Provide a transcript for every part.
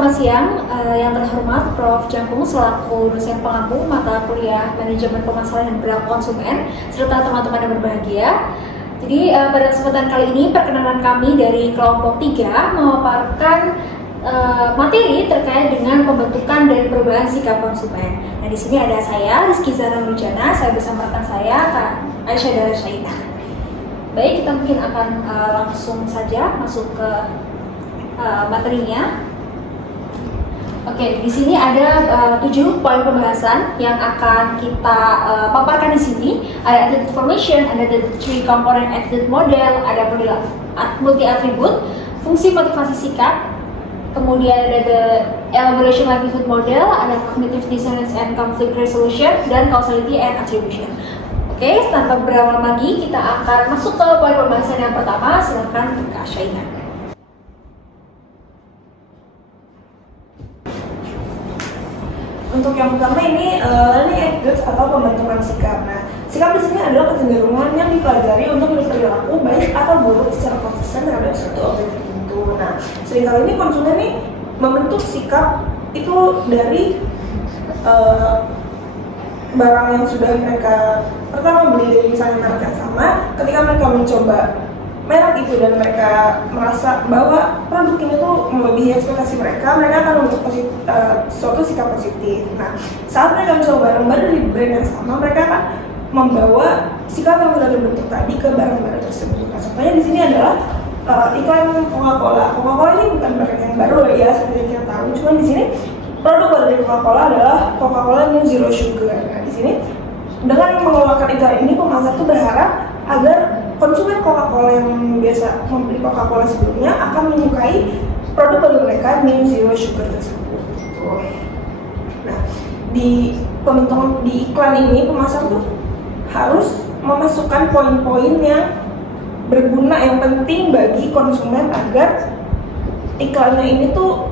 Selamat siang, yang terhormat Prof. Jangkung selaku dosen pengampu mata kuliah Manajemen Pemasaran dan Perilaku Konsumen serta teman-teman yang berbahagia. Jadi pada kesempatan kali ini perkenalan kami dari kelompok 3 memaparkan materi terkait dengan pembentukan dan perubahan sikap konsumen. Nah, di sini ada saya Rizky Zara Nurjana, saya bersama rekan saya Kak Aisyah Dara Syaina. Baik, kita mungkin akan langsung saja masuk ke materinya. Oke, di sini ada 7 poin pembahasan yang akan kita paparkan di sini. Ada attitude formation, ada the 3 component attitude model, ada model multi attribute, fungsi motivasi sikap, kemudian ada the elaboration livelihood model, ada cognitive dissonance and conflict resolution, dan causality and attribution. Oke, tanpa berlama lagi kita akan masuk ke poin pembahasan yang pertama. Silakan Kak Syaina. Untuk yang pertama ini learning attitudes atau pembentukan sikap. Nah, sikap di sini adalah kecenderungan yang dipelajari untuk berperilaku baik atau buruk secara konsisten terhadap suatu objek tertentu. Nah, seringkali ini konsumen nih membentuk sikap itu dari barang yang sudah mereka pertama beli dari misalnya merek yang sama. Ketika mereka mencoba merek itu dan mereka merasa bahwa produk ini tuh melebihi ekspektasi mereka akan membentuk suatu sikap positif. Nah, saat mereka mencoba barang baru dari brand yang sama, mereka akan membawa sikap yang sudah terbentuk tadi ke barang-barang tersebut. Nah, contohnya di sini adalah iklan Coca-Cola. Coca-Cola ini bukan brand yang baru ya, seperti yang kita tahu. Cuma di sini produk baru dari Coca-Cola adalah Coca-Cola New Zero Sugar. Nah, di sini dengan mengeluarkan iklan ini, pemasar tuh berharap agar konsumen Coca-Cola yang biasa membeli Coca-Cola sebelumnya akan menyukai produk baru mereka New Zero Sugar tersebut. Nah, di pembentukan di iklan ini pemasar tuh harus memasukkan poin-poin yang berguna yang penting bagi konsumen agar iklannya ini tuh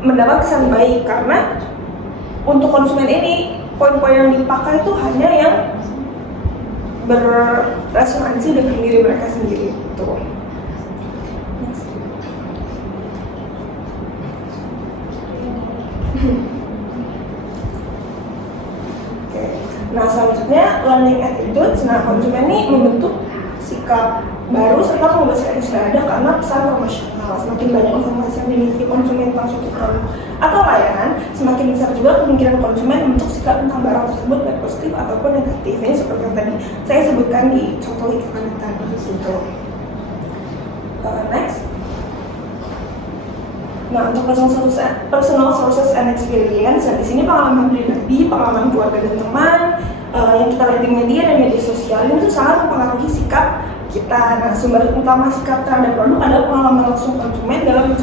mendapat kesan baik, karena untuk konsumen ini poin-poin yang dipakai itu hanya yang berresonansi dengan diri mereka sendiri itu. Oke. Nah, selanjutnya learning attitudes. Nah, konsumen ini membentuk sikap baru serta mengubah sikap yang sudah ada karena pesan promosional. Semakin banyak informasi yang dimiliki konsumen tentang suatu produk atau layanan, semakin besar juga kemungkinan konsumen membentuk sikap tentang barang tersebut baik positif ataupun negatif. Ini seperti yang tadi saya sebutkan di contoh iklan tadi gitu. Next. Nah, untuk personal sources and experience, nah, di sini pengalaman pribadi, pengalaman keluarga dan teman, yang kita lihat di media dan media sosial itu sangat mempengaruhi sikap kita. Nah, sumber utama sikap terhadap produk adalah pengalaman langsung konsumen dalam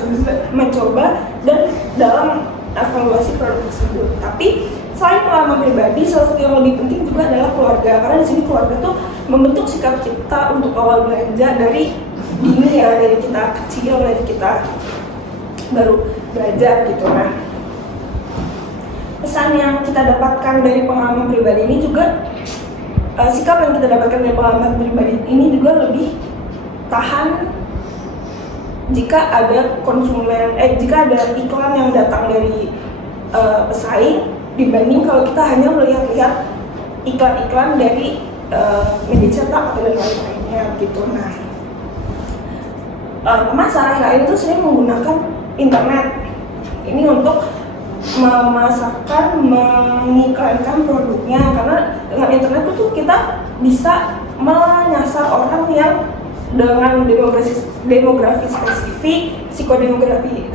mencoba dan dalam evaluasi produk tersebut. Tapi selain pengalaman pribadi, salah satu yang lebih penting juga adalah keluarga, karena di sini keluarga tuh membentuk sikap kita untuk awal belanja dari dini ya, dari kita kecil, dari kita baru belajar gitu. Nah, pesan yang kita dapatkan dari pengalaman pribadi ini juga sikap yang kita dapatkan dari pengalaman pribadi ini juga lebih tahan jika ada jika ada iklan yang datang dari pesaing dibanding kalau kita hanya melihat-lihat iklan-iklan dari media cetak atau dari lain-lainnya gitu. Nah, pemasar akhir-akhir itu sering menggunakan internet ini untuk memasarkan, mengiklankan produknya, karena dengan internet itu kita bisa menyasar orang yang dengan demografi spesifik, psikodemografi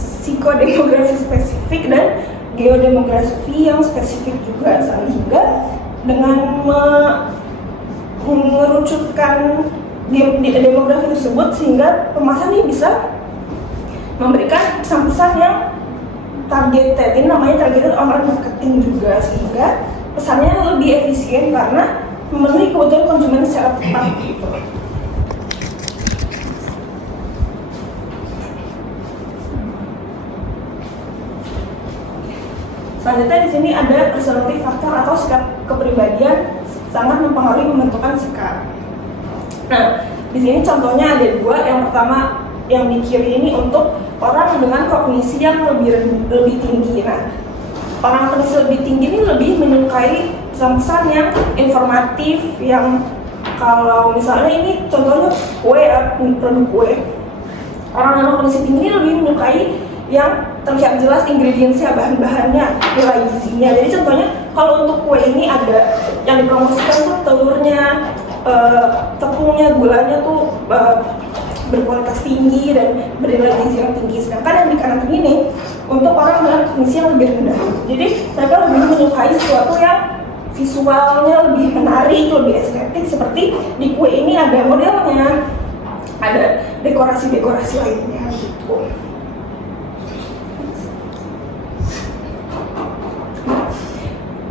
spesifik, dan geodemografi yang spesifik juga, sehingga dengan mengerucutkan demografi tersebut sehingga pemasar ini bisa memberikan pesan-pesan yang targeted. Ini namanya targeted online marketing juga, sehingga pesannya lebih efisien karena memenuhi kebutuhan konsumen secara tepat gitu. Selanjutnya di sini ada personality factor atau sikap kepribadian sangat mempengaruhi pembentukan sikap. Nah, di sini contohnya ada 2. Yang pertama yang di kiri ini untuk orang dengan kognisi yang lebih tinggi. Nah, orang kognisi lebih tinggi ini lebih menyukai pesan-pesan yang informatif, yang kalau misalnya ini contohnya kue ya, produk kue. Orang dengan kognisi tinggi ini lebih menyukai yang terlihat jelas ingredientsnya, bahan-bahannya, nilai gizinya. Jadi contohnya kalau untuk kue ini ada yang dipromosikan tuh telurnya, tepungnya, gulanya tuh berkualitas tinggi dan bernilai gizi yang tinggi. Sedangkan yang di kanan ini untuk orang dengan kognisi yang lebih rendah. Jadi mereka lebih menyukai sesuatu yang visualnya lebih menarik, lebih estetik. Seperti di kue ini ada modelnya, ada dekorasi-dekorasi lainnya gitu.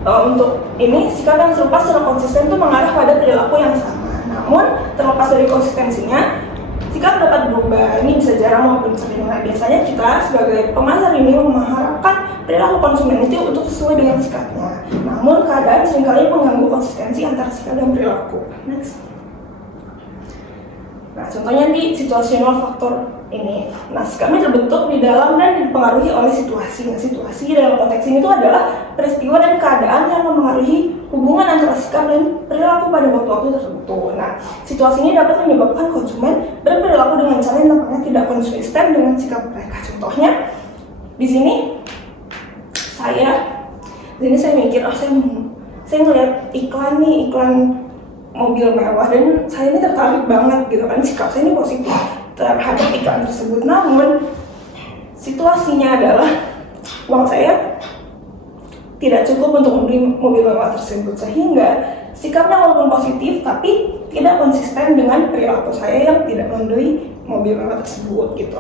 Untuk ini sikap yang serupa secara konsisten itu mengarah pada perilaku yang sama. Namun terlepas dari konsistensinya, sikap dapat berubah. Ini bisa jarang maupun sering. Nah, biasanya kita sebagai pemasar ini mengharapkan perilaku konsumen itu untuk sesuai dengan sikapnya. Namun keadaan seringkali mengganggu konsistensi antara sikap dan perilaku. Next. Nah, contohnya di situational factor ini. Nah, sikapnya terbentuk di dalam dan dipengaruhi oleh situasi. Nah, situasi dalam konteks ini itu adalah peristiwa dan keadaan yang memengaruhi hubungan antara sikap dan perilaku pada waktu-waktu tertentu. Nah, situasi ini dapat menyebabkan konsumen berperilaku dengan cara yang tampaknya tidak konsisten dengan sikap mereka. Contohnya, di sini saya mikir, saya melihat iklan mobil mewah dan saya ini tertarik banget gitu kan, sikap saya ini positif terhadap iklan tersebut. Namun situasinya adalah uang saya tidak cukup untuk membeli mobil mewah tersebut, sehingga sikapnya walaupun positif tapi tidak konsisten dengan perilaku saya yang tidak membeli mobil mewah tersebut gitu.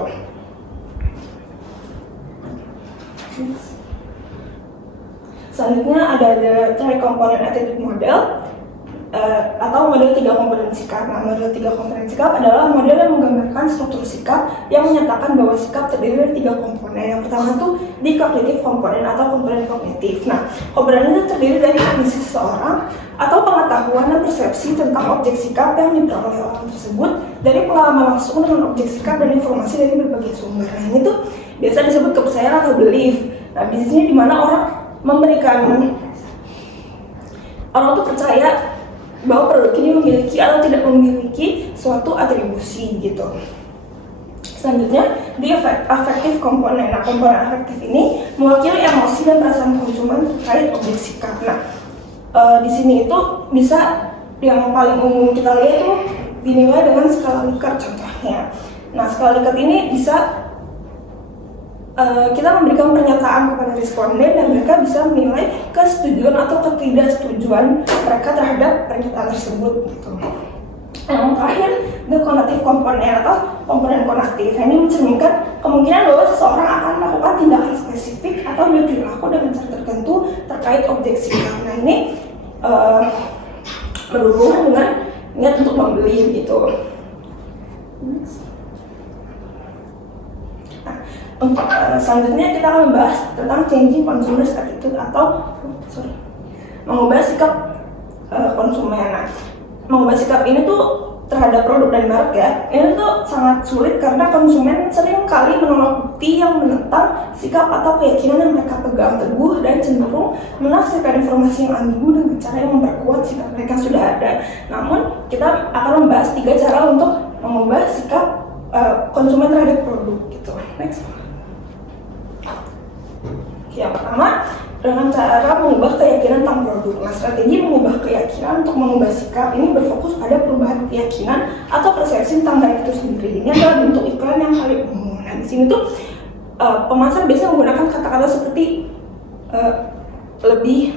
Selanjutnya ada three component attitude model atau model 3 komponen sikap. Nah, model 3 komponen sikap adalah model yang menggambarkan struktur sikap yang menyatakan bahwa sikap terdiri dari 3 komponen. Yang pertama itu di cognitive komponen atau komponen kognitif. Nah, komponen itu terdiri dari kognisi seseorang atau pengetahuan dan persepsi tentang objek sikap yang diperoleh orang tersebut dari pengalaman langsung dengan objek sikap dan informasi dari berbagai sumber. Nah, ini tuh biasa disebut kepercayaan atau belief. Nah, di sini dimana orang tuh percaya bahwa produk ini memiliki atau tidak memiliki suatu atribusi gitu. Selanjutnya di affective komponen. Nah, komponen afektif ini mewakili emosi dan perasaan konsumen terkait objek sikap. Nah, di sini itu bisa yang paling umum kita lihat itu dinilai dengan skala Likert contohnya. Nah, skala Likert ini bisa kita memberikan pernyataan kepada responden dan mereka bisa menilai kesetujuan atau ketidaksetujuan mereka terhadap pernyataan tersebut gitu. Yang terakhir, the conative komponen atau komponen konatif. Ini mencerminkan kemungkinan bahwa seseorang akan melakukan tindakan spesifik atau berperilaku dengan cara tertentu terkait objek sikap. Nah, ini berhubungan dengan niat untuk membeli gitu. Untuk selanjutnya kita akan membahas tentang changing consumers attitude atau mengubah sikap konsumen. Nah, mengubah sikap ini tuh terhadap produk dan merek ya, ini tuh sangat sulit karena konsumen sering kali menolak bukti yang menentang sikap atau keyakinan yang mereka pegang teguh dan cenderung menafsirkan informasi yang ambigu dengan cara yang memperkuat sikap mereka sudah ada. Namun kita akan membahas 3 cara untuk mengubah sikap konsumen terhadap produk gitu. Next. Yang pertama, dengan cara mengubah keyakinan tentang produk. Nah, strategi mengubah keyakinan untuk mengubah sikap ini berfokus pada perubahan keyakinan atau persepsi tentang merek itu sendiri. Ini adalah bentuk iklan yang paling umum. Nah, di sini tuh pemasar biasanya menggunakan kata-kata seperti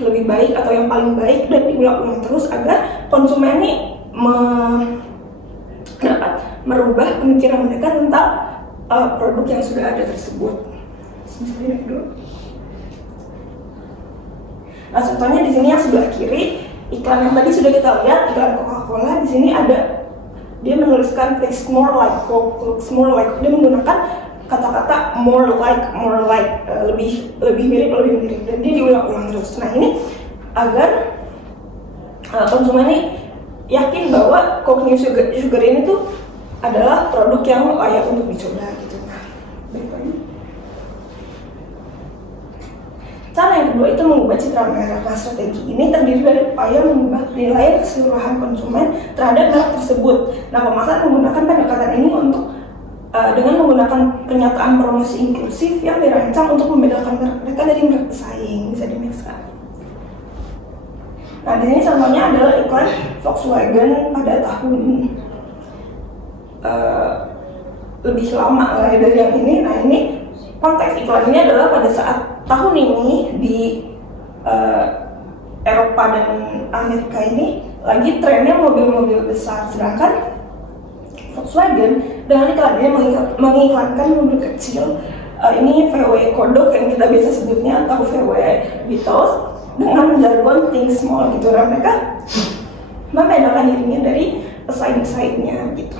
lebih baik atau yang paling baik dan diulang-ulang terus agar konsumen ini dapat merubah pemikiran mereka tentang produk yang sudah ada tersebut. Misalnya dulu. Nah, contohnya di sini yang sebelah kiri, iklan yang tadi sudah kita lihat, iklan Coca-Cola. Di sini ada dia menuliskan taste more like Coke, looks more like. Dia menggunakan kata-kata more like, lebih mirip, dan dia diulang-ulang terus. Nah, ini agar konsumen ini yakin bahwa Coke New Sugar ini tuh adalah produk yang layak untuk dicoba gitu. Nah, baik lagi. Cara yang kedua itu mengubah citra merek. Nah, strategi ini terdiri dari upaya mengubah penilaian keseluruhan konsumen terhadap merek tersebut. Nah, pemasaran menggunakan pendekatan ini untuk dengan menggunakan pernyataan promosi inklusif yang dirancang untuk membedakan merek mereka dari merek pesaing. Bisa di-next kan? Nah, di sini contohnya adalah iklan Volkswagen pada tahun lebih lama lah dari yang ini. Nah, ini konteks iklan ini adalah pada saat tahun ini di Eropa dan Amerika ini lagi trennya mobil-mobil besar, sedangkan Volkswagen dengan iklannya mengiklankan mobil kecil, ini VW Kodok yang kita biasa sebutnya atau VW Beetles dengan jargon think small gitu. Nah, mereka membedakan dirinya dari pesaing-pesaingnya gitu.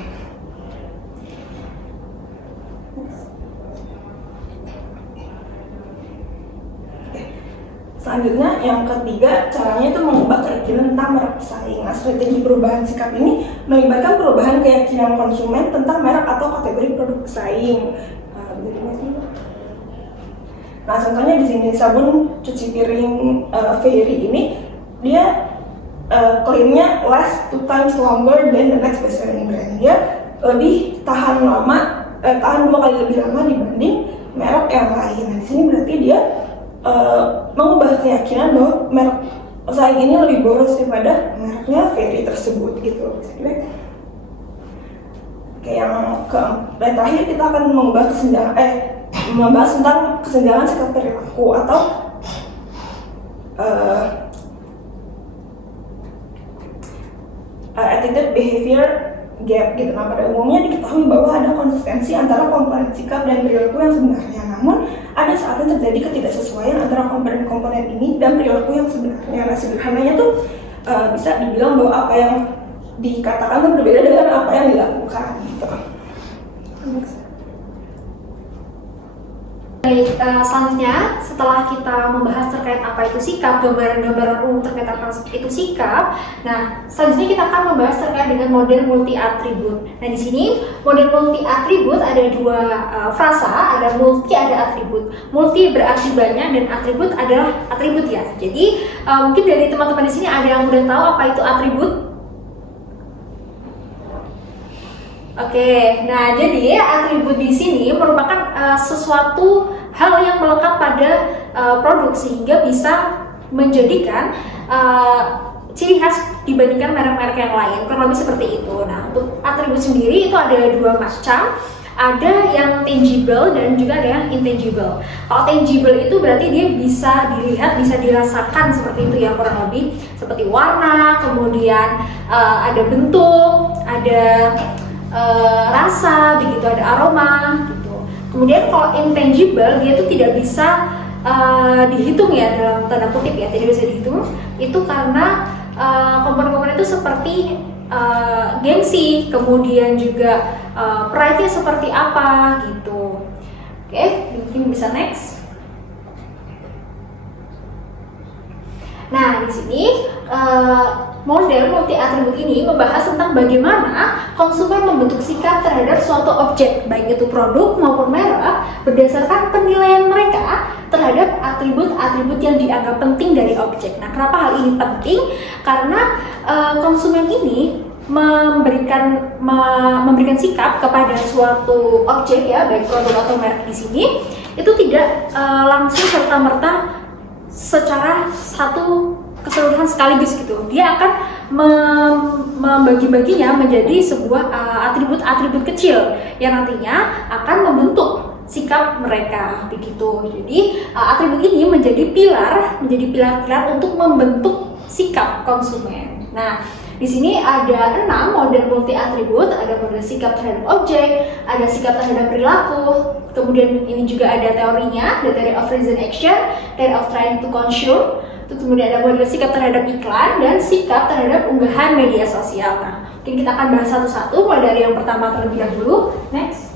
Selanjutnya, yang ketiga, caranya itu mengubah keyakinan tentang merek pesaing. Nah, strategi perubahan sikap ini melibatkan perubahan keyakinan konsumen tentang merek atau kategori produk pesaing. Nah, contohnya di sini sabun cuci piring Fairy ini, dia klaimnya last 2 times longer than the next best selling brand. Dia lebih tahan lama, tahan 2 kali lebih lama dibanding merek yang lain. Nah, di sini berarti dia mengubah keyakinan bahwa merek pesaing ini lebih boros daripada mereknya Fairy tersebut gitu. Oke, yang terakhir kita akan membahas tentang kesenjangan sikap perilaku atau attitude behavior gap gitu. Nah, pada umumnya diketahui bahwa ada konsistensi antara komponen sikap dan perilaku yang sebenarnya. Namun, ada saatnya terjadi ketidaksesuaian antara komponen-komponen ini dan perilaku yang sebenarnya. Nah, sederhananya tuh bisa dibilang bahwa apa yang dikatakan itu berbeda dengan apa yang dilakukan gitu. Baik, selanjutnya setelah kita membahas terkait apa itu sikap, gambaran-gambaran umum terkait apa itu sikap. Nah, selanjutnya kita akan membahas terkait dengan model multi atribut. Nah, di sini model multi atribut ada 2 frasa, ada multi, ada atribut. Multi berarti banyak dan atribut adalah atribut ya. Jadi mungkin dari teman-teman di sini ada yang udah tahu apa itu atribut? Oke, nah jadi atribut di sini merupakan sesuatu hal yang melekat pada produk sehingga bisa menjadikan ciri khas dibandingkan merek-merek yang lain, kurang lebih seperti itu. Nah, untuk atribut sendiri itu ada 2 macam, ada yang tangible dan juga ada yang intangible. Kalau tangible itu berarti dia bisa dilihat, bisa dirasakan seperti itu ya, kurang lebih seperti warna, kemudian ada bentuk, ada rasa, begitu, ada aroma gitu. Kemudian kalau intangible dia tuh tidak bisa dihitung ya, dalam tanda kutip ya, tidak bisa dihitung. Itu karena komponen-komponen itu seperti gengsi, kemudian juga pride-nya seperti apa gitu. Oke, mungkin bisa next. Nah, di sini model multi atribut ini membahas tentang bagaimana konsumen membentuk sikap terhadap suatu objek, baik itu produk maupun merek, berdasarkan penilaian mereka terhadap atribut-atribut yang dianggap penting dari objek. Nah, kenapa hal ini penting? Karena konsumen ini memberikan sikap kepada suatu objek ya, baik produk atau merek di sini, itu tidak langsung serta-merta secara satu keseluruhan sekaligus gitu. Dia akan membagi-baginya menjadi sebuah atribut-atribut kecil yang nantinya akan membentuk sikap mereka begitu. Jadi atribut ini menjadi pilar-pilar untuk membentuk sikap konsumen. Nah, di sini ada 6 model multi atribut, ada model sikap terhadap objek, ada sikap terhadap perilaku, kemudian ini juga ada teorinya, ada theory of reason action, theory of trying to consume, kemudian ada model sikap terhadap iklan dan sikap terhadap unggahan media sosial. Nah, mungkin kita akan bahas satu-satu, mulai dari yang pertama terlebih dahulu. Next.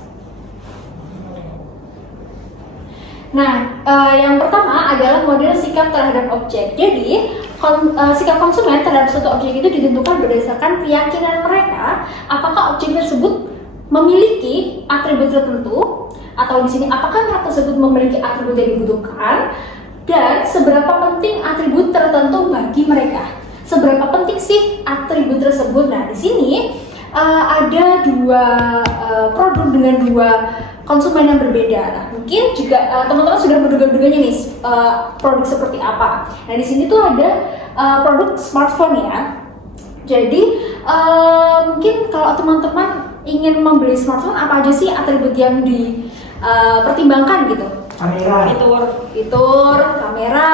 Nah, yang pertama adalah model sikap terhadap objek. Jadi, sikap konsumen terhadap suatu objek itu ditentukan berdasarkan keyakinan mereka apakah objek tersebut memiliki atribut tertentu, atau di sini apakah merek tersebut memiliki atribut yang dibutuhkan, dan seberapa penting atribut tertentu bagi mereka. Seberapa penting sih atribut tersebut? Nah, di sini ada dua produk dengan dua konsumen yang berbeda. Nah, mungkin juga teman-teman sudah menduga-duganya nih produk seperti apa. Nah, di sini tuh ada produk smartphone ya. Jadi mungkin kalau teman-teman ingin membeli smartphone, apa aja sih atribut yang dipertimbangkan gitu? Kamera, fitur, kamera,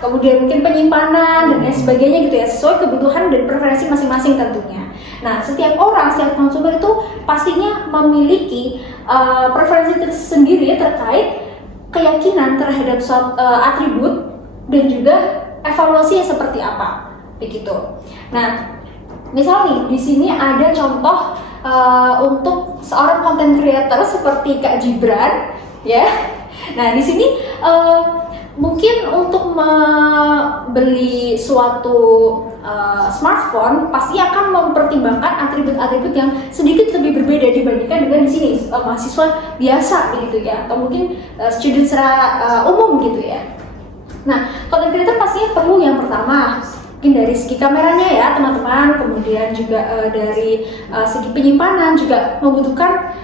kemudian mungkin penyimpanan dan lain sebagainya gitu ya, sesuai kebutuhan dan preferensi masing-masing tentunya. Nah, setiap orang, setiap konsumen itu pastinya memiliki preferensi tersendiri terkait keyakinan terhadap suatu atribut dan juga evaluasinya seperti apa, begitu. Nah, misal nih di sini ada contoh untuk seorang content creator seperti Kak Gibran, ya. Nah, di sini mungkin untuk membeli suatu smartphone pasti akan mempertimbangkan atribut-atribut yang sedikit lebih berbeda dibandingkan dengan di sini mahasiswa biasa begitu ya, atau mungkin student secara umum gitu ya. Nah, content creator pastinya perlu yang pertama mungkin dari segi kameranya ya teman-teman, kemudian juga dari segi penyimpanan juga membutuhkan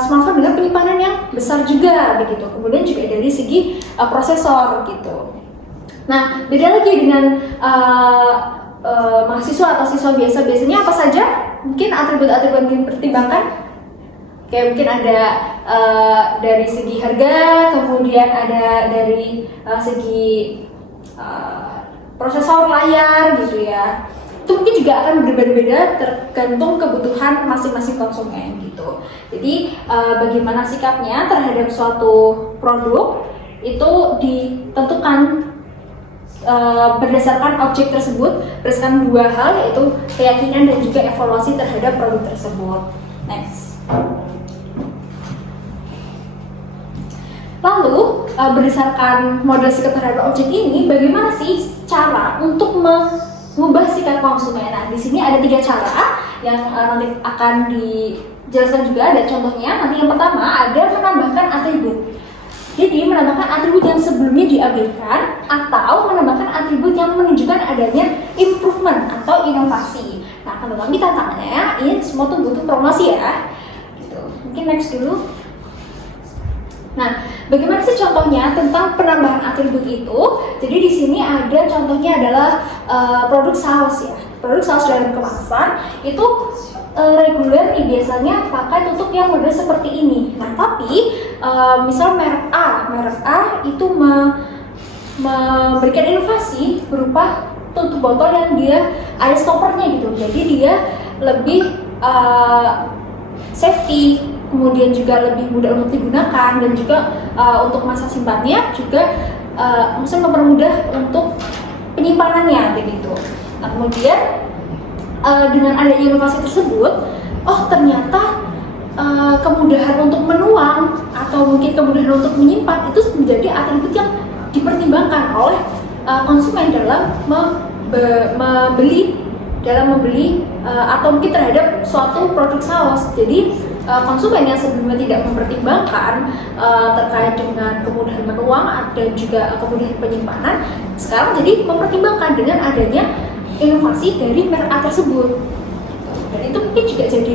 smartphone dengan penyimpanan yang besar juga begitu. Kemudian juga dari segi prosesor gitu. Nah, beda lagi dengan mahasiswa atau siswa biasa. Biasanya apa saja mungkin atribut-atribut yang dipertimbangkan? Kayak mungkin ada dari segi harga, kemudian ada dari segi prosesor, layar gitu ya. Itu mungkin juga akan berbeda-beda tergantung kebutuhan masing-masing konsumen gitu. Jadi bagaimana sikapnya terhadap suatu produk itu ditentukan berdasarkan objek tersebut, berdasarkan dua hal, yaitu keyakinan dan juga evaluasi terhadap produk tersebut. Next. Lalu berdasarkan model sikap terhadap objek ini, bagaimana sih cara untuk mengubah sikap konsumen? Nah, di sini ada 3 cara yang nanti akan dijelaskan juga, ada contohnya. Nanti yang pertama ada menambahkan atribut. Jadi menambahkan atribut yang sebelumnya diabaikan atau menambahkan atribut yang menunjukkan adanya improvement atau inovasi. Nah, teman-teman, kita tantangannya ini semua tuh butuh promosi ya. Gitu. Mungkin next dulu. Nah, bagaimana sih contohnya tentang penambahan atribut itu? Jadi di sini ada contohnya adalah produk saus ya. Produk saus dalam kemasan itu reguler nih biasanya pakai tutup yang model seperti ini. Nah, tapi misal merek A itu memberikan inovasi berupa tutup botol yang dia ada stoppernya gitu. Jadi dia lebih safety, kemudian juga lebih mudah untuk digunakan, dan juga untuk masa simpannya juga maksudnya mempermudah untuk penyimpanannya begitu. Nah, kemudian dengan adanya inovasi tersebut, oh ternyata kemudahan untuk menuang atau mungkin kemudahan untuk menyimpan itu menjadi atribut yang dipertimbangkan oleh konsumen dalam membeli atau mungkin terhadap suatu produk saus. Jadi konsumen yang sebelumnya tidak mempertimbangkan terkait dengan kemudahan menuang dan juga kemudahan penyimpanan, sekarang jadi mempertimbangkan dengan adanya inovasi dari merek A tersebut. Dan itu mungkin juga jadi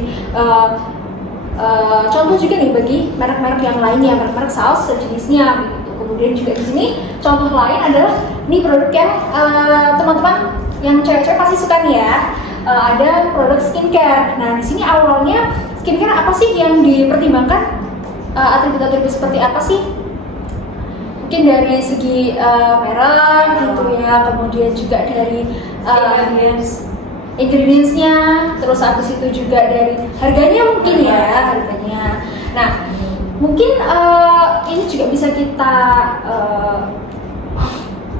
contoh juga nih bagi merek-merek yang lainnya, merek-merek saus sejenisnya begitu. Kemudian juga di sini contoh lain adalah ini produk yang teman-teman yang cewek-cewek pasti suka nih ya. Ada produk skincare. Nah, di sini awalnya skincare apa sih yang dipertimbangkan? Atribut-atribut seperti apa sih? Mungkin dari segi merek gitu ya, kemudian juga dari ingredients-nya, terus habis itu juga dari harganya mungkin ya, harganya. Nah, mungkin ini juga bisa kita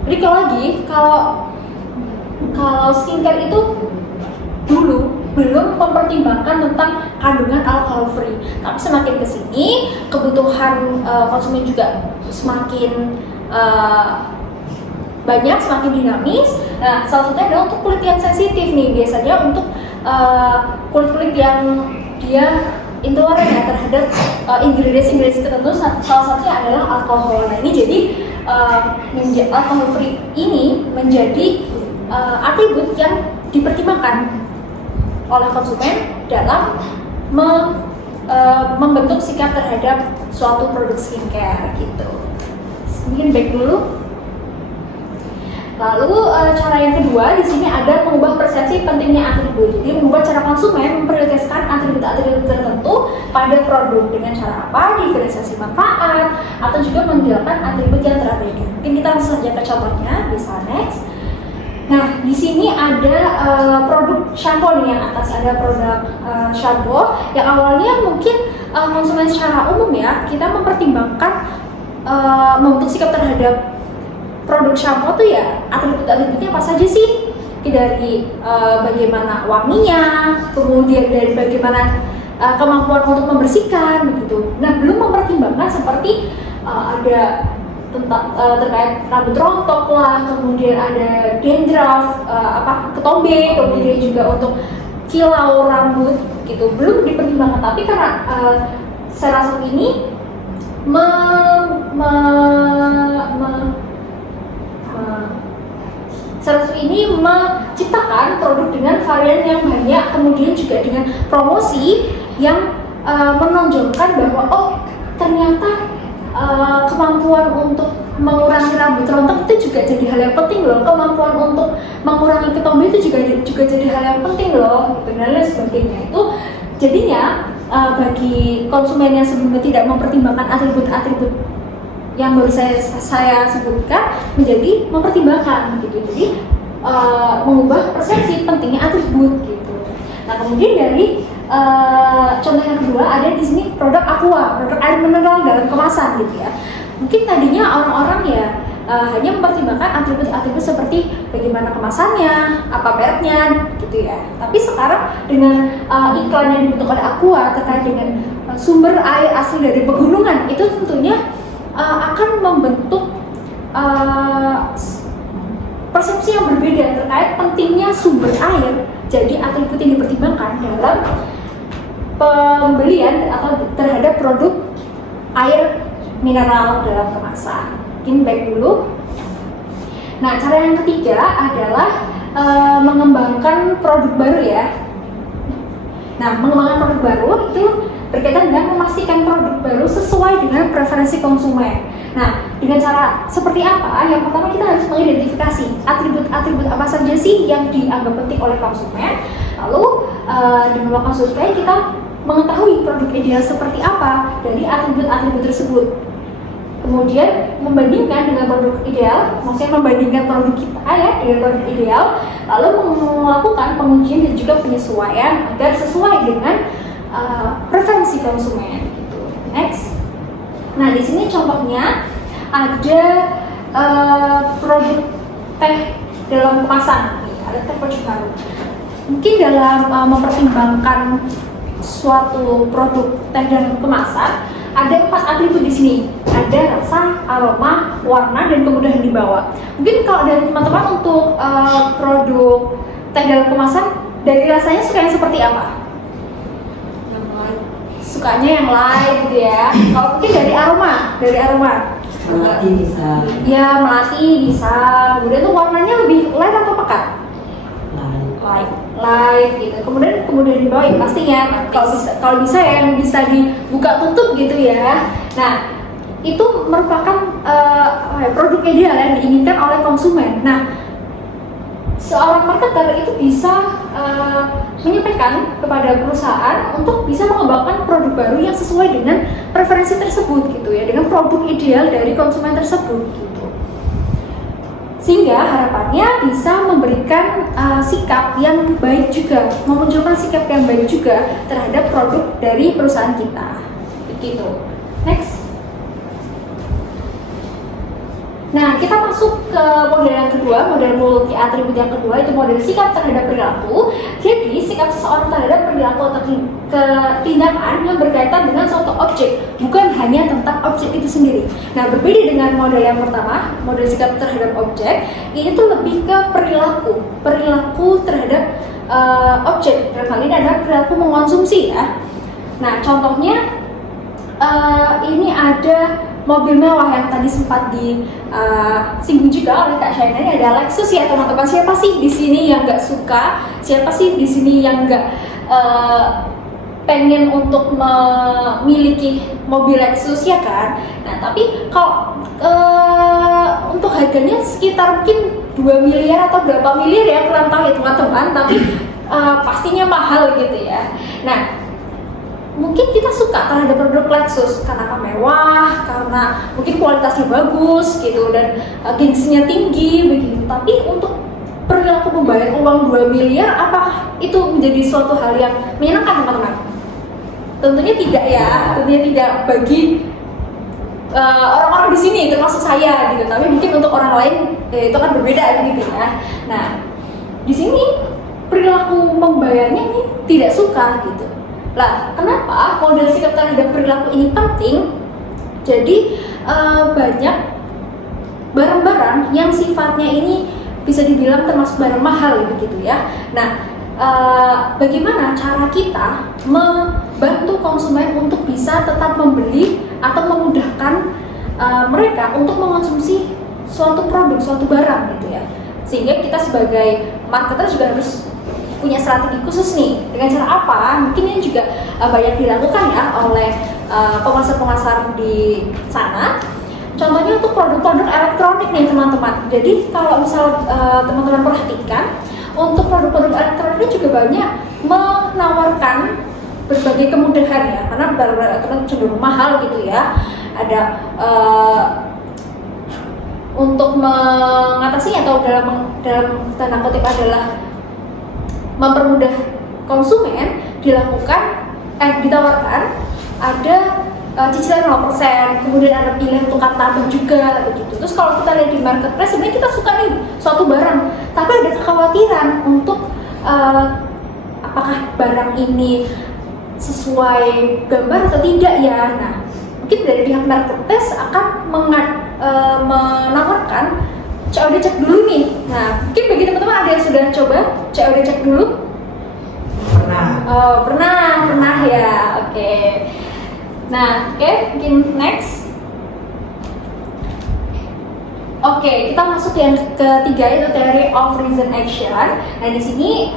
recall lagi kalau skincare itu dulu belum mempertimbangkan tentang kandungan alkohol free. Tapi semakin kesini kebutuhan konsumen juga semakin banyak, semakin dinamis. Nah, salah satunya adalah untuk kulit yang sensitif nih. Biasanya untuk kulit-kulit yang dia intoleran ya terhadap ingredients tertentu. Salah satunya adalah alkohol. Nah ini jadi alkohol free ini menjadi atribut yang dipertimbangkan oleh konsumen dalam membentuk sikap terhadap suatu produk skincare gitu. Mungkin back dulu. Lalu cara yang kedua di sini ada mengubah persepsi pentingnya atribut. Jadi mengubah cara konsumen memprioritaskan atribut-atribut tertentu pada produk dengan cara apa? Diferensiasi manfaat atau juga menghilangkan atribut yang terabaikan. Mungkin kita langsung saja ke contohnya, bisa next. Nah, di sini ada produk shampoo nih yang atas, ada produk shampoo yang awalnya mungkin konsumen secara umum ya kita mempertimbangkan membentuk sikap terhadap produk shampoo tuh ya atribut-atributnya apa saja sih? Dari bagaimana wanginya, kemudian dari bagaimana kemampuan untuk membersihkan begitu. Nah, belum mempertimbangkan seperti ada tentang terkait rambut rontok lah, kemudian ada dandruff, ketombe, kemudian juga untuk kilau rambut gitu. Belum dipertimbangkan, tapi karena Cerasol ini Cerasol ini menciptakan produk dengan varian yang banyak, kemudian juga dengan promosi yang menonjolkan bahwa oh ternyata kemampuan untuk mengurangi rambut rontok itu juga jadi hal yang penting loh, kemampuan untuk mengurangi ketombe itu juga jadi hal yang penting loh, gitu, dan lain sebagainya. Itu jadinya bagi konsumen yang sebelumnya tidak mempertimbangkan atribut-atribut yang baru saya sebutkan menjadi mempertimbangkan gitu. Jadi mengubah persepsi pentingnya atribut gitu. Nah, kemudian dari contoh yang kedua ada di sini produk Aqua, produk air mineral dalam kemasan gitu ya. Mungkin tadinya orang-orang ya hanya mempertimbangkan atribut-atribut seperti bagaimana kemasannya, apa mereknya gitu ya. Tapi sekarang dengan iklan yang dibentuk oleh Aqua terkait dengan sumber air asli dari pegunungan, itu tentunya akan membentuk persepsi yang berbeda terkait pentingnya sumber air. Jadi atribut yang dipertimbangkan dalam pembelian atau terhadap produk air mineral dalam kemasan. Mungkin back dulu. Nah, cara yang ketiga adalah mengembangkan produk baru ya. Nah, mengembangkan produk baru itu berkaitan dengan memastikan produk baru sesuai dengan preferensi konsumen. Nah, dengan cara seperti apa? Yang pertama kita harus mengidentifikasi atribut-atribut apa saja sih yang dianggap penting oleh konsumen. Lalu dengan melakukan survei kita mengetahui produk ideal seperti apa dari atribut-atribut tersebut. Kemudian membandingkan dengan produk ideal, maksudnya membandingkan produk kita ya dengan produk ideal, lalu melakukan pengujian dan juga penyesuaian agar sesuai dengan preferensi konsumen gitu. Next. Nah, di sini contohnya ada produk teh dalam kemasan, ada teh Pocucaru. Mungkin dalam mempertimbangkan suatu produk teh dalam kemasan ada 4 atribut di sini. Ada rasa, aroma, warna, dan kemudahan dibawa. Mungkin kalau dari teman-teman untuk produk teh dalam kemasan dari rasanya suka yang seperti apa? Sukanya yang light gitu ya. Kalau mungkin dari aroma, melati bisa. Ya, melati bisa. Kemudian tuh warnanya lebih light atau pekat? Light gitu. Kemudian dibawa ya pastinya. Kalau bisa yang bisa dibuka tutup gitu ya. Nah, itu merupakan produk ideal yang diinginkan oleh konsumen. Nah, seorang marketer itu bisa menyampaikan kepada perusahaan untuk bisa mengembangkan produk baru yang sesuai dengan preferensi tersebut gitu ya, dengan produk ideal dari konsumen tersebut gitu. Sehingga harapannya bisa memberikan sikap yang baik juga, memunculkan sikap yang baik juga terhadap produk dari perusahaan kita. Begitu. Next. Nah, kita masuk ke model yang kedua, model multi atribut yang kedua, itu model sikap terhadap perilaku. Jadi, sikap seseorang terhadap perilaku atau tindakan yang berkaitan dengan suatu objek, bukan hanya tentang objek itu sendiri. Nah, berbeda dengan model yang pertama, model sikap terhadap objek, ini tuh lebih ke perilaku terhadap objek. Dalam hal ini adalah perilaku mengonsumsi ya. Nah, contohnya ini ada mobil mewah yang tadi sempat disinggung juga oleh Kak Shaina. Ini ada Lexus ya teman-teman. Siapa sih di sini yang nggak suka? Siapa sih di sini yang nggak pengen untuk memiliki mobil Lexus ya kan? Nah, tapi kalau untuk harganya sekitar mungkin 2 miliar atau berapa miliar ya, kurang tahu ya teman-teman. Tapi pastinya mahal gitu ya. Nah, mungkin kita suka terhadap produk Lexus karena mewah, karena mungkin kualitasnya bagus gitu dan gengsinya tinggi begitu. Tapi untuk perilaku membayar uang 2 miliar apakah itu menjadi suatu hal yang menyenangkan teman-teman? Tentunya tidak ya, tentunya tidak bagi orang-orang di sini termasuk saya gitu. Tapi mungkin untuk orang lain itu kan berbeda gitu ya. Nah, di sini perilaku membayarnya ini tidak suka gitu. Lah, kenapa model sikap terhadap perilaku ini penting? Jadi banyak barang-barang yang sifatnya ini bisa dibilang termasuk barang mahal begitu ya. Nah, bagaimana cara kita membantu konsumen untuk bisa tetap membeli atau memudahkan mereka untuk mengonsumsi suatu produk, suatu barang gitu ya. Sehingga kita sebagai marketer juga harus punya strategi khusus nih. Dengan cara apa? Mungkin ini juga banyak dilakukan ya oleh pengusaha-pengusaha di sana. Contohnya untuk produk-produk elektronik nih teman-teman. Jadi kalau misal teman-teman perhatikan, untuk produk-produk elektronik juga banyak menawarkan berbagai kemudahan ya, karena barang-barang elektronik cenderung mahal gitu ya. Ada untuk mengatasi atau dalam tanda kutip adalah mempermudah konsumen ditawarkan ada cicilan 0%, kemudian ada pilihan tukar tambah juga begitu. Terus kalau kita lihat di marketplace sebenarnya kita suka nih suatu barang, tapi ada kekhawatiran untuk apakah barang ini sesuai gambar atau tidak ya. Nah, mungkin dari pihak marketplace akan menawarkan COD cek dulu nih. Nah, mungkin bagi teman-teman ada yang sudah coba COD cek dulu? Pernah. Oh, pernah ya. Oke. Nah, mungkin next. Oke, kita masuk yang ketiga yaitu theory of reason action. Nah, di sini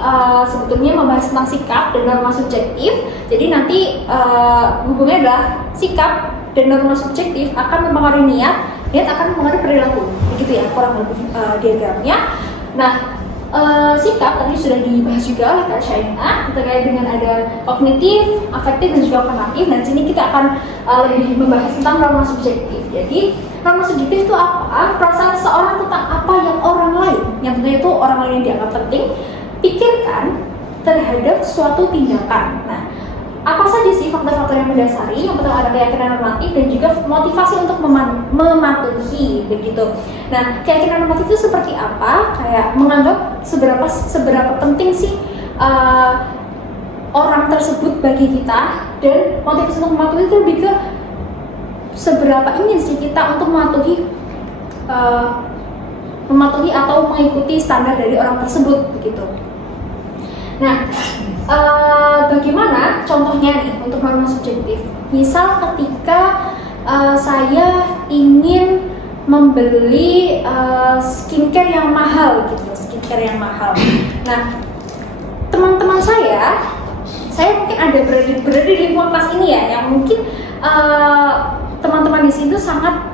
sebetulnya membahas tentang sikap dan norma subjektif. Jadi nanti hubungannya adalah sikap dan norma subjektif akan mempengaruhi niat akan mempengaruhi perilaku, begitu ya kurang lebih diagramnya. Nah, sikap tadi sudah dibahas juga oleh Kak Shaina terkait dengan ada kognitif, afektif dan juga konatif. Dan di sini kita akan lebih membahas tentang norma subjektif. Jadi norma subjektif itu apa? Perasaan seseorang tentang apa yang orang lain, yang tentunya itu orang lain yang dianggap penting, pikirkan terhadap suatu tindakan. Nah, apa saja sih faktor-faktor yang mendasari? Yang pertama ada keyakinan normatif dan juga motivasi untuk mematuhi begitu. Nah, keyakinan normatif itu seperti apa? Kayak menganggap seberapa penting sih orang tersebut bagi kita, dan motivasi untuk mematuhi itu lebih ke seberapa ingin sih kita untuk mematuhi atau mengikuti standar dari orang tersebut begitu. Nah, bagaimana contohnya nih untuk norma subjektif? Misal ketika saya ingin membeli skincare yang mahal gitu, skincare yang mahal. Nah, teman-teman saya mungkin ada berada di lingkungan kelas ini ya, yang mungkin teman-teman di sini sangat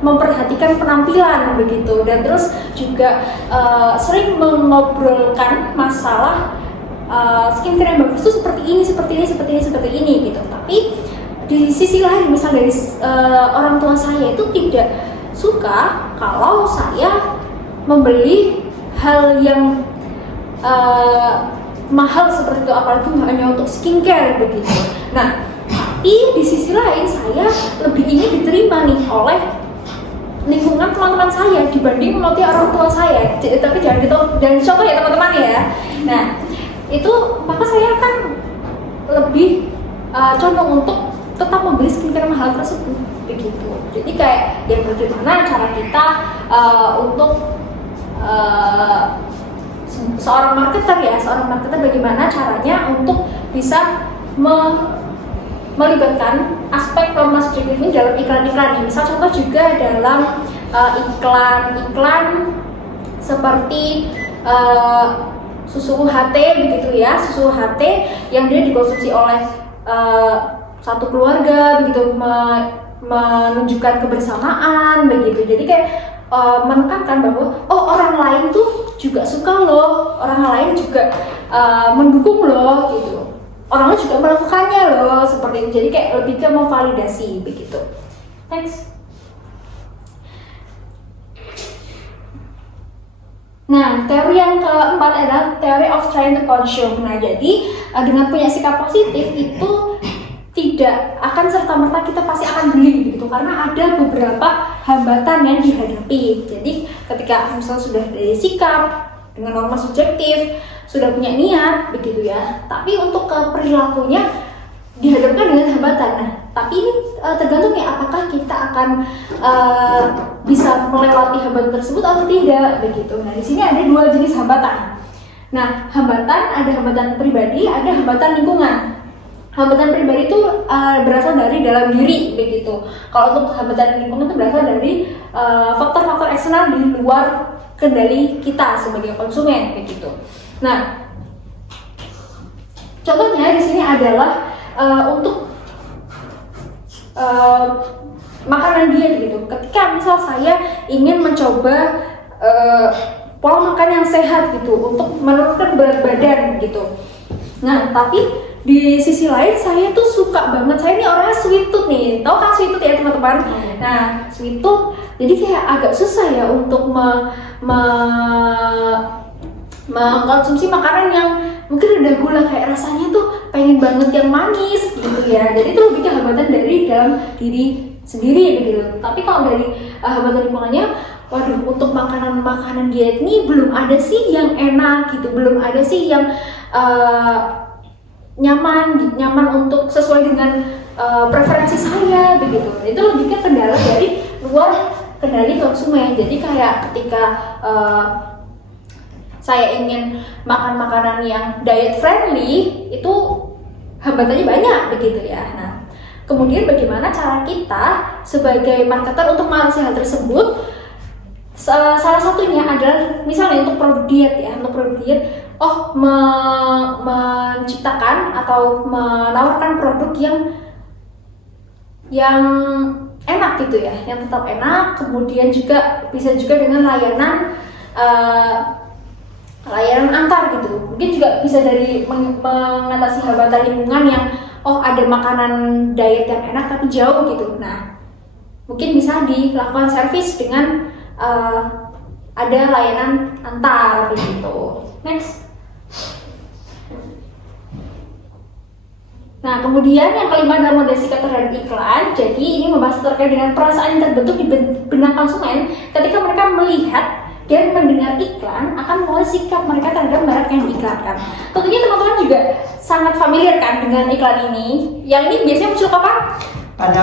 memperhatikan penampilan begitu, dan terus juga sering mengobrolkan masalah skincare yang bagus itu seperti ini gitu. Tapi di sisi lain misal dari orang tua saya itu tidak suka kalau saya membeli hal yang mahal seperti itu, apalagi hanya untuk skincare begitu. Nah, tapi di sisi lain saya lebih ingin diterima nih oleh lingkungan teman-teman saya dibanding menuruti orang tua saya. Tapi jangan contoh ya teman-teman ya. Nah, itu maka saya akan lebih condong untuk tetap membeli skincare mahal tersebut begitu. Jadi kayak ya bagaimana cara kita untuk seorang marketer bagaimana caranya untuk bisa melibatkan aspek performance objektif ini dalam iklan-iklan. Misal contoh juga dalam iklan-iklan seperti susu UHT begitu ya, susu UHT yang dia dikonsumsi oleh satu keluarga begitu, menunjukkan kebersamaan begitu. Jadi kayak menekankan bahwa orang lain tuh juga suka loh, orang lain juga mendukung loh gitu, orang lain juga melakukannya loh, seperti itu. Jadi kayak lebih ke memvalidasi begitu. Next. Nah, teori yang keempat adalah theory of trying to consume. Nah, jadi dengan punya sikap positif itu tidak akan serta-merta kita pasti akan beli begitu, karena ada beberapa hambatan yang dihadapi. Jadi ketika misalnya sudah dari sikap dengan norma subjektif, sudah punya niat begitu ya, tapi untuk ke perilakunya dihadapkan dengan hambatan. Nah, tapi ini tergantung ya, apakah kita akan bisa melewati hambatan tersebut atau tidak begitu. Nah, di sini ada dua jenis hambatan. Nah, hambatan, ada hambatan pribadi, ada hambatan lingkungan. Hambatan pribadi itu berasal dari dalam diri begitu. Kalau untuk hambatan lingkungan itu berasal dari faktor-faktor eksternal di luar kendali kita sebagai konsumen begitu. Nah, contohnya di sini adalah untuk makanan diet gitu. Ketika misal saya ingin mencoba pola makan yang sehat gitu untuk menurunkan berat badan gitu. Nah, tapi di sisi lain saya tuh suka banget, saya ini orangnya sweet tooth nih, tau kan sweet tooth ya teman-teman? Nah, sweet tooth jadi kayak agak susah ya untuk mengkonsumsi makanan yang mungkin udah gula, kayak rasanya tuh pengen banget yang manis gitu ya. Jadi itu lebih ke hambatan dari dalam diri sendiri begitu. Tapi kalau dari hambatan lingkungannya, waduh, untuk makanan-makanan diet ini belum ada sih yang enak gitu, belum ada sih yang nyaman untuk sesuai dengan preferensi saya begitu. Itu lebih ke kendala dari luar kendali konsumen. Jadi kayak ketika saya ingin makan makanan yang diet friendly, itu hambatannya banyak begitu ya. Nah, kemudian bagaimana cara kita sebagai marketer untuk mengatasi hal tersebut? Salah satunya adalah misalnya untuk produk diet ya, untuk produk diet, menciptakan atau menawarkan produk yang enak gitu ya, yang tetap enak, kemudian juga bisa juga dengan layanan antar gitu. Mungkin juga bisa dari mengatasi hambatan lingkungan yang ada makanan diet yang enak tapi jauh gitu. Nah, mungkin bisa dilakukan servis dengan ada layanan antar begitu. Next. Nah, kemudian yang kelima adalah model sikap terhadap iklan. Jadi ini membahas terkait dengan perasaan yang terbentuk di benak konsumen ketika mereka melihat dan mendengar iklan, akan mulai sikap mereka terhadap merek yang diiklankan. Tentunya teman-teman juga sangat familiar kan dengan iklan ini. Yang ini biasanya muncul kapan? Pada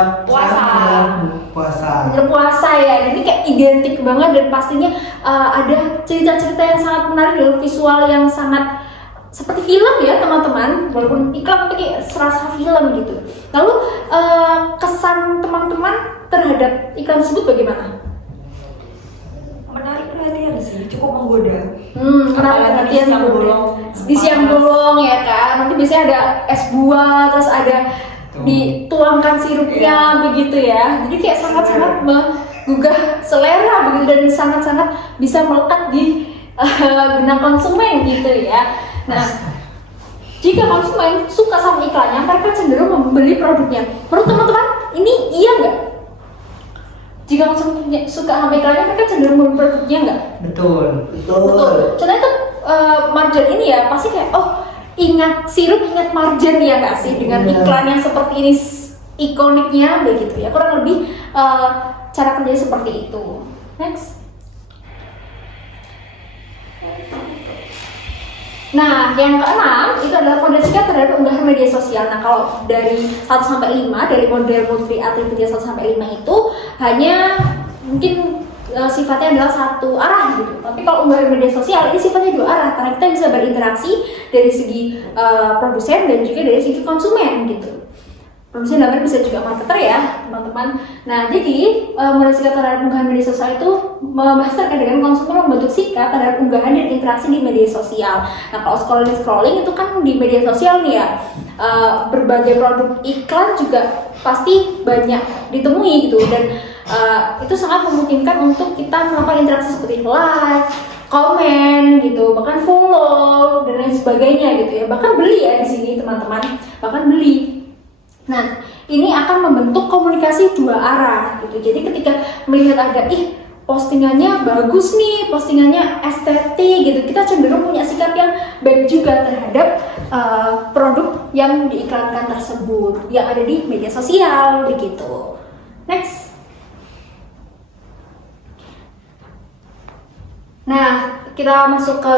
puasa ya. Ini kayak identik banget dan pastinya ada cerita-cerita yang sangat menarik dengan visual yang sangat seperti film ya teman-teman, walaupun iklan tapi kayak serasa film gitu. Lalu kesan teman-teman terhadap iklan tersebut bagaimana? menarik perhatian sih, cukup menggoda. Menarik perhatian di siang bolong ya kan. Nanti biasanya ada es buah, terus ada dituangkan sirupnya begitu ya. Jadi kayak sangat-sangat menggugah selera begitu dan sangat-sangat bisa melekat di benak konsumen gitu ya. Nah, jika konsumen suka sama iklannya, mereka cenderung membeli produknya. Menurut teman-teman, ini iya nggak? Jika konsumen suka sama iklannya, mereka cenderung membeli produknya nggak? Betul. Contohnya tuh marjan ini ya, pasti kayak ingat sirup, ingat marjan ya nggak sih? Dengan iklan yang seperti ini ikoniknya begitu ya. Kurang lebih cara kerjanya seperti itu. Next. Nah, yang keenam itu adalah model sikap terhadap unggahan media sosial. Nah, kalau dari 1 sampai 5, dari model multi atribut 1 sampai 5 itu hanya mungkin sifatnya adalah satu arah gitu. Tapi kalau unggahan media sosial ini sifatnya dua arah, karena kita bisa berinteraksi dari segi produsen dan juga dari segi konsumen gitu. produsen dalam bisa juga marketer ya teman-teman. Nah jadi model sikap terhadap unggahan media sosial itu membahas terkait dengan konsumen membentuk sikap terhadap unggahan dan interaksi di media sosial. Nah kalau scrolling itu kan di media sosial nih ya, berbagai produk iklan juga pasti banyak ditemui gitu, dan itu sangat memungkinkan untuk kita melakukan interaksi seperti like, komen gitu, bahkan follow dan lain sebagainya gitu ya, bahkan beli ya di sini teman-teman, bahkan beli. Nah, ini akan membentuk komunikasi dua arah gitu. Jadi ketika melihat ada postingannya bagus nih, postingannya estetik gitu, kita cenderung punya sikap yang baik juga terhadap produk yang diiklankan tersebut yang ada di media sosial begitu. Next. Nah, kita masuk ke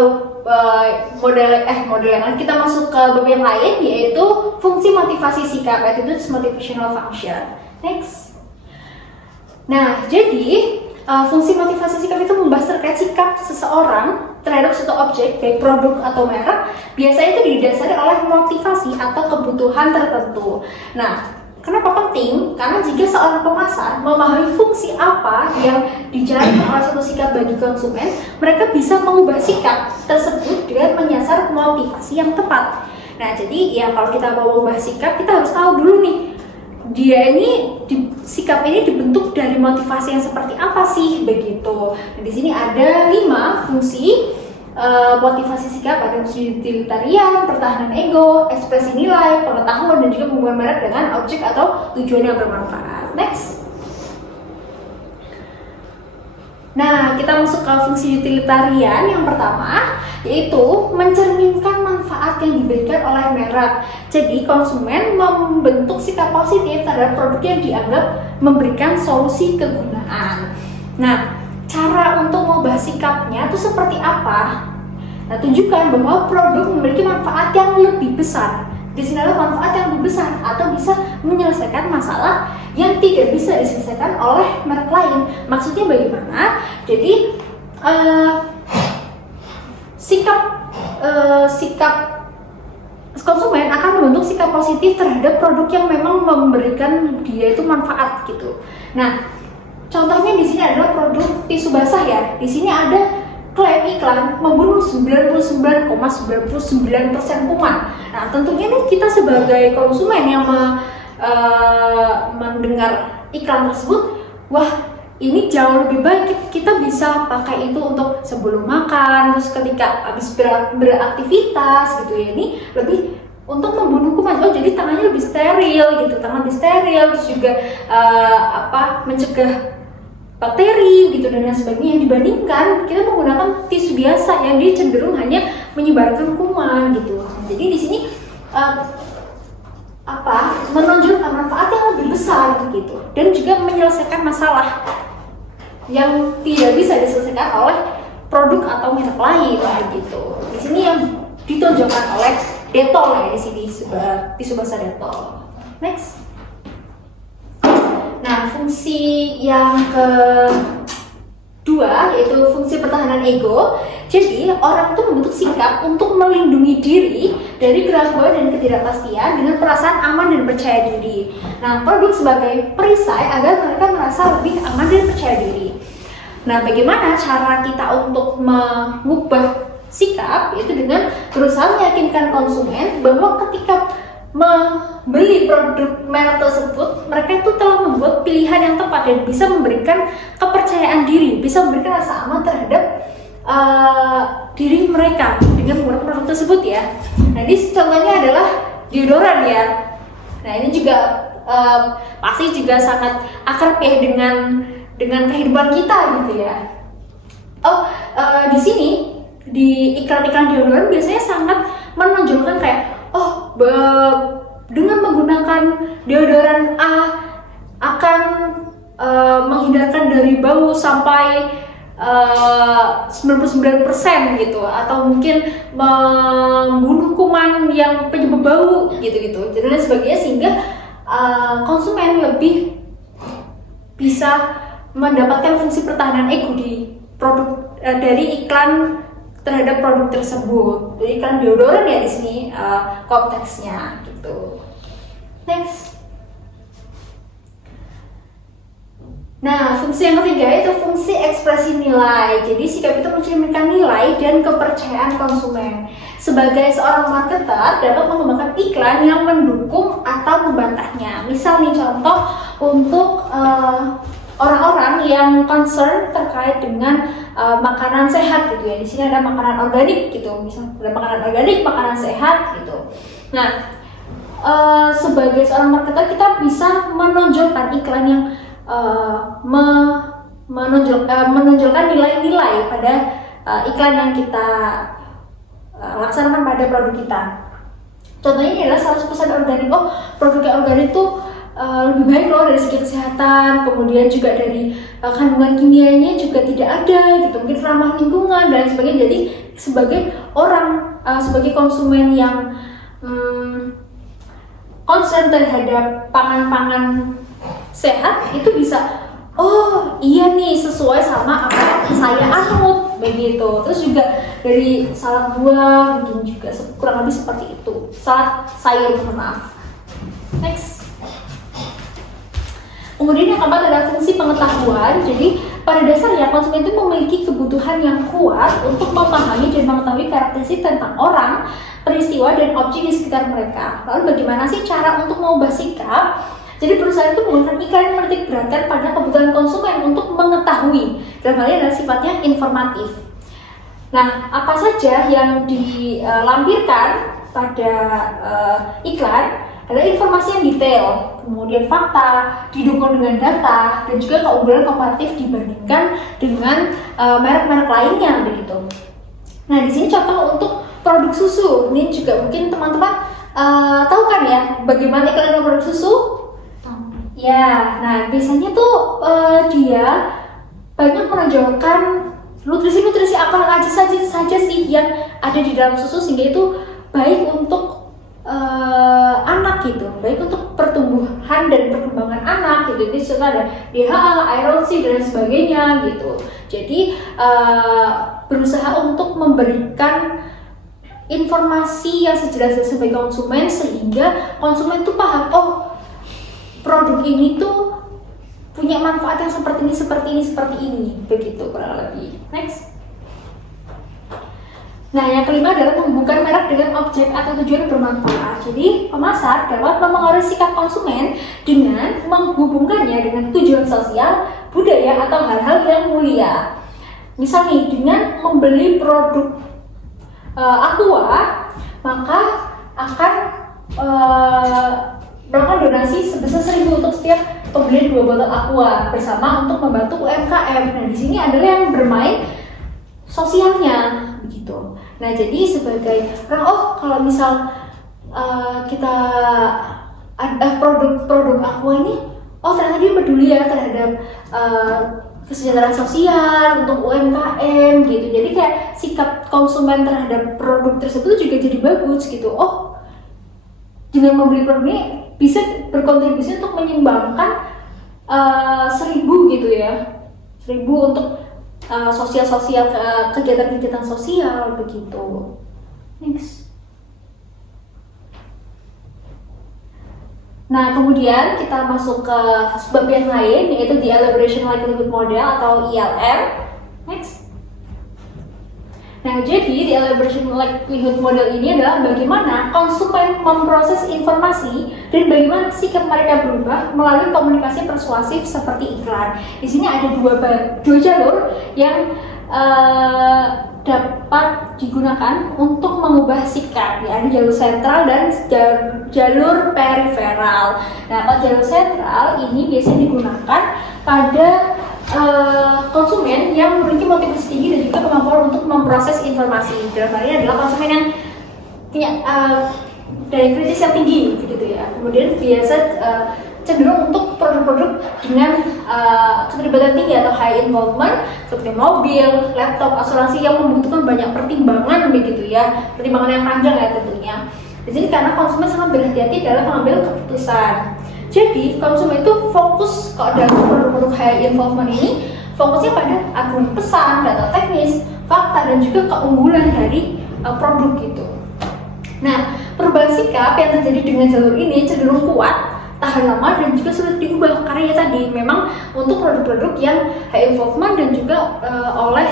kita masuk ke bab yang lain, yaitu fungsi motivasi sikap, attitudes motivational function. Next. Nah, jadi fungsi motivasi sikap itu membahas terkait sikap seseorang terhadap suatu objek, baik produk atau merek, biasanya itu didasari oleh motivasi atau kebutuhan tertentu. Nah, kenapa penting? Karena jika seorang pemasar memahami fungsi apa yang dijalankan oleh suatu sikap bagi konsumen, mereka bisa mengubah sikap tersebut dengan menyasar motivasi yang tepat. Nah, jadi ya kalau kita mau mengubah sikap, kita harus tahu dulu nih, sikap ini dibentuk dari motivasi yang seperti apa sih begitu. Nah, di sini ada 5 fungsi motivasi sikap, ada fungsi utilitarian, pertahanan ego, ekspresi nilai, pengetahuan, dan juga hubungan merek dengan objek atau tujuan yang bermanfaat. Next. Nah, kita masuk ke fungsi utilitarian yang pertama, yaitu mencerminkan manfaat yang diberikan oleh merek. Jadi, konsumen membentuk sikap positif terhadap produk yang dianggap memberikan solusi kegunaan. Nah, cara untuk mengubah sikapnya itu seperti apa? Nah, tunjukkan bahwa produk memiliki manfaat yang lebih besar. Di sini adalah manfaat yang lebih besar atau bisa menyelesaikan masalah yang tidak bisa diselesaikan oleh merek lain. Maksudnya bagaimana? Jadi sikap konsumen akan membentuk sikap positif terhadap produk yang memang memberikan dia itu manfaat gitu. Nah, contohnya di sini adalah produk tisu basah ya. Di sini ada klaim iklan membunuh 99,99% kuman. Nah, tentunya nih kita sebagai konsumen yang mendengar iklan tersebut, wah ini jauh lebih baik, kita bisa pakai itu untuk sebelum makan, terus ketika habis beraktivitas gitu ya, ini lebih untuk membunuh kuman. Oh, jadi tangannya lebih steril gitu, tangan lebih steril, terus juga mencegah bakteri gitu dan lain sebagainya, dibandingkan kita menggunakan tisu biasa yang dia cenderung hanya menyebarkan kuman gitu. Jadi di sini menonjolkan manfaat yang lebih besar gitu, dan juga menyelesaikan masalah yang tidak bisa diselesaikan oleh produk atau merek lain gitu. Di sini yang ditonjolkan oleh Dettol ya, di sini tisu basah Dettol. Next. Nah, fungsi yang kedua yaitu fungsi pertahanan ego. Jadi, orang itu membentuk sikap untuk melindungi diri dari keraguan dan ketidakpastian dengan perasaan aman dan percaya diri. Nah, produk sebagai perisai agar mereka merasa lebih aman dan percaya diri. Nah, bagaimana cara kita untuk mengubah sikap? Yaitu dengan berusaha meyakinkan konsumen bahwa ketika membeli produk merek tersebut, mereka itu telah membuat pilihan yang tepat dan bisa memberikan kepercayaan diri, bisa memberikan rasa aman terhadap diri mereka dengan menggunakan produk tersebut ya. Nah, ini contohnya adalah deodoran ya. Nah, ini juga pasti juga sangat akrab ya dengan kehidupan kita gitu ya. Di sini di iklan-iklan deodoran biasanya sangat menonjolkan kayak dengan menggunakan deodoran A akan menghindarkan dari bau sampai 99% gitu, atau mungkin membunuh kuman yang penyebab bau gitu-gitu dan lain sebagainya, sehingga konsumen lebih bisa mendapatkan fungsi pertahanan ego di produk dari iklan terhadap produk tersebut. Jadi iklan deodoran ya di sini konteksnya gitu. Next. Nah, fungsi yang ketiga itu fungsi ekspresi nilai. Jadi sikap itu mencerminkan nilai dan kepercayaan konsumen. Sebagai seorang marketer dapat mengembangkan iklan yang mendukung atau membantahnya. Misal nih contoh untuk orang-orang yang concern terkait dengan makanan sehat gitu ya. Di sini ada makanan organik gitu. Misal ada makanan organik, makanan sehat gitu. Nah, sebagai seorang marketer kita bisa menonjolkan iklan yang menonjolkan nilai-nilai pada iklan yang kita laksanakan pada produk kita. Contohnya ini adalah salah satu pesan organik. Oh, produknya organik itu lebih baik loh dari segi kesehatan, kemudian juga dari kandungan kimianya juga tidak ada gitu, mungkin ramah lingkungan dan sebagainya. Jadi sebagai orang, sebagai konsumen yang concern terhadap pangan-pangan sehat itu bisa, oh iya nih sesuai sama apa yang saya anut begitu. Terus juga dari salad buah mungkin juga kurang lebih seperti itu. Salad sayur, maaf. Next. Kemudian yang keempat adalah fungsi pengetahuan. Jadi pada dasarnya konsumen itu memiliki kebutuhan yang kuat untuk memahami dan mengetahui karakteristik tentang orang, peristiwa dan objek di sekitar mereka. Lalu bagaimana sih cara untuk mengubah sikap? Jadi perusahaan itu menggunakan iklan yang menitik beratkan pada kebutuhan konsumen untuk mengetahui. Dalam hal ini adalah sifatnya informatif. Nah, apa saja yang dilampirkan pada iklan adalah informasi yang detail, kemudian fakta, didukung dengan data, dan juga keunggulan komparatif dibandingkan dengan merek-merek lainnya begitu. Nah, di sini contoh untuk produk susu. Ini juga mungkin teman-teman tahu kan ya bagaimana iklan produk susu? Ya, nah biasanya tuh dia banyak menonjolkan nutrisi-nutrisi apa saja sih yang ada di dalam susu sehingga itu baik untuk anak gitu, baik untuk pertumbuhan dan perkembangan anak gitu. Jadi contoh ada DHA, iron C dan sebagainya gitu. Jadi berusaha untuk memberikan informasi yang sejelas-jelasnya bagi konsumen sehingga konsumen tuh paham, oh produk ini tuh punya manfaat yang seperti ini, begitu kurang lebih. Next. Nah, yang kelima adalah menghubungkan merek dengan objek atau tujuan yang bermanfaat. Jadi, pemasar dapat mempengaruhi sikap konsumen dengan menghubungkannya dengan tujuan sosial, budaya, atau hal-hal yang mulia. Misal nih, dengan membeli produk Aqua, maka akan melakukan donasi sebesar 1.000 untuk setiap pembelian 2 botol Aqua bersama untuk membantu UMKM. Nah, di sini adalah yang bermain sosialnya begitu. Nah, jadi sebagai orang, kalau misal kita ada produk Aqua ini, ternyata dia peduli ya terhadap kesejahteraan sosial untuk UMKM gitu. Jadi kayak sikap konsumen terhadap produk tersebut juga jadi bagus gitu. Dengan membeli produk ini bisa berkontribusi untuk menyumbangkan 1.000 gitu ya, 1.000 untuk sosial kegiatan-kegiatan sosial begitu. Next. Nah, kemudian kita masuk ke bab yang lain, yaitu the elaboration likelihood model atau ELM. Next. Nah, jadi the elaboration likelihood model ini adalah bagaimana konsumen memproses informasi dan bagaimana sikap mereka berubah melalui komunikasi persuasif seperti iklan. Di sini ada dua jalur yang dapat digunakan untuk mengubah sikap, ya, ada jalur sentral dan jalur periferal. Nah, kalau jalur sentral ini biasanya digunakan pada konsumen yang memiliki motivasi tinggi dan juga kemampuan untuk memproses informasi. Dalam hal ini adalah konsumen yang punya daya kritis yang tinggi, begitu ya. Kemudian biasa cenderung untuk produk-produk dengan keterlibatan tinggi atau high involvement seperti mobil, laptop, asuransi yang membutuhkan banyak pertimbangan, begitu ya, pertimbangan yang panjang ya tentunya. Di sini karena konsumen sangat berhati-hati dalam mengambil keputusan. Jadi konsumen itu fokus kalau dalam produk-produk high involvement ini fokusnya pada argumen pesan, data teknis, fakta dan juga keunggulan dari produk itu. Nah, perubahan sikap yang terjadi dengan jalur ini cenderung kuat tahan lama dan juga sulit diubah, karena ya tadi memang untuk produk-produk yang high involvement dan juga oleh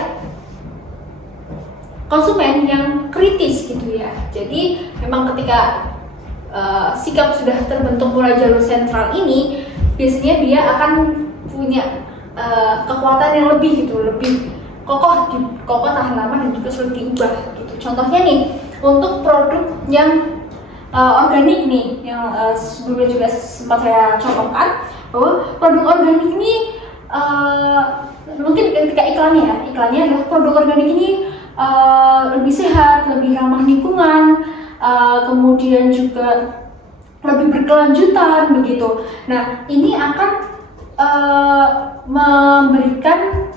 konsumen yang kritis gitu ya. Jadi memang ketika sikap sudah terbentuk mulai jalur sentral ini, biasanya dia akan punya kekuatan yang lebih gitu, lebih kokoh tahan lama dan juga sulit diubah gitu. Contohnya nih untuk produk yang organik nih, yang sebelumnya juga sempat saya contohkan, bahwa produk organik ini mungkin ketika iklannya adalah produk organik ini lebih sehat, lebih ramah lingkungan, kemudian juga lebih berkelanjutan begitu. Nah, ini akan memberikan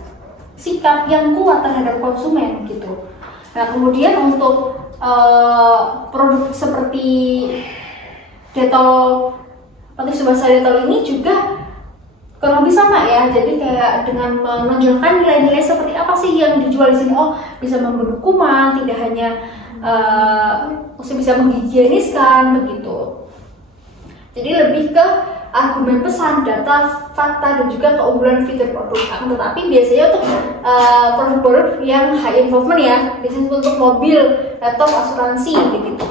sikap yang kuat terhadap konsumen gitu. Nah, kemudian untuk produk seperti Dettol, Subasa Dettol ini juga kurang lebih sama ya. Jadi kayak dengan menonjolkan nilai-nilai seperti apa sih yang dijual di sini. Oh, bisa membunuh kuman, tidak hanya bisa menghigieniskan begitu. Jadi lebih ke argumen pesan, data, fakta, dan juga keunggulan fitur produk. Tetapi biasanya untuk produk-produk yang high involvement ya, biasanya untuk mobil, laptop, asuransi gitu.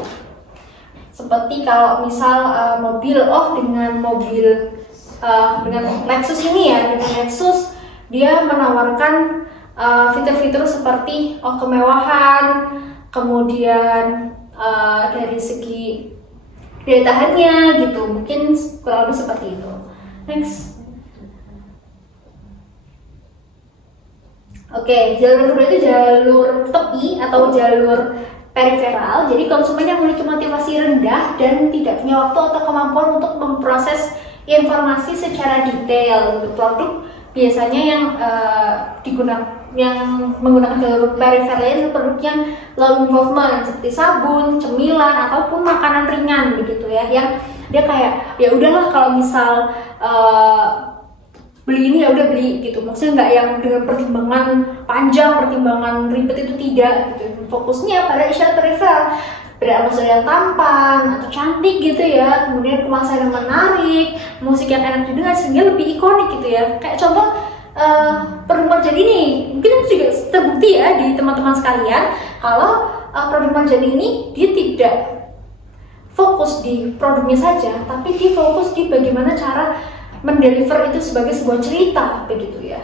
Seperti kalau misal mobil, dengan Lexus ini ya, dengan Lexus dia menawarkan fitur-fitur seperti kemewahan, kemudian dari segi daya tahannya gitu, mungkin kurang lebih seperti itu. Next. Oke, jalur kedua itu jalur tepi atau jalur periferal. Jadi konsumen yang memiliki motivasi rendah dan tidak punya waktu atau kemampuan untuk memproses informasi secara detail. Produk biasanya yang menggunakan jalur periferal itu produk yang low involvement seperti sabun, cemilan ataupun makanan ringan begitu ya, yang dia kayak ya udahlah kalau misal beli ini ya udah beli gitu. Maksudnya nggak yang dengan pertimbangan panjang, pertimbangan ribet, itu tidak gitu. Fokusnya pada isyarat periferal, maksudnya yang tampan atau cantik gitu ya, kemudian kemasan yang menarik, musik yang enak didengar sehingga lebih ikonik gitu ya. Kayak contoh produk Marjani ini, mungkin itu juga terbukti ya di teman-teman sekalian kalau produk Marjani ini dia tidak fokus di produknya saja, tapi dia fokus di bagaimana cara mendeliver itu sebagai sebuah cerita begitu ya.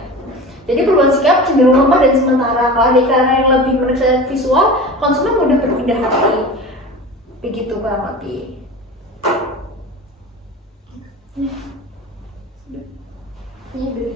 Jadi perubahan sikap cenderung lemah dan sementara. Kalau ada iklan yang lebih menarik visual, konsumen mudah berpindah hati. Begitu kurang lebih. Ini dulu.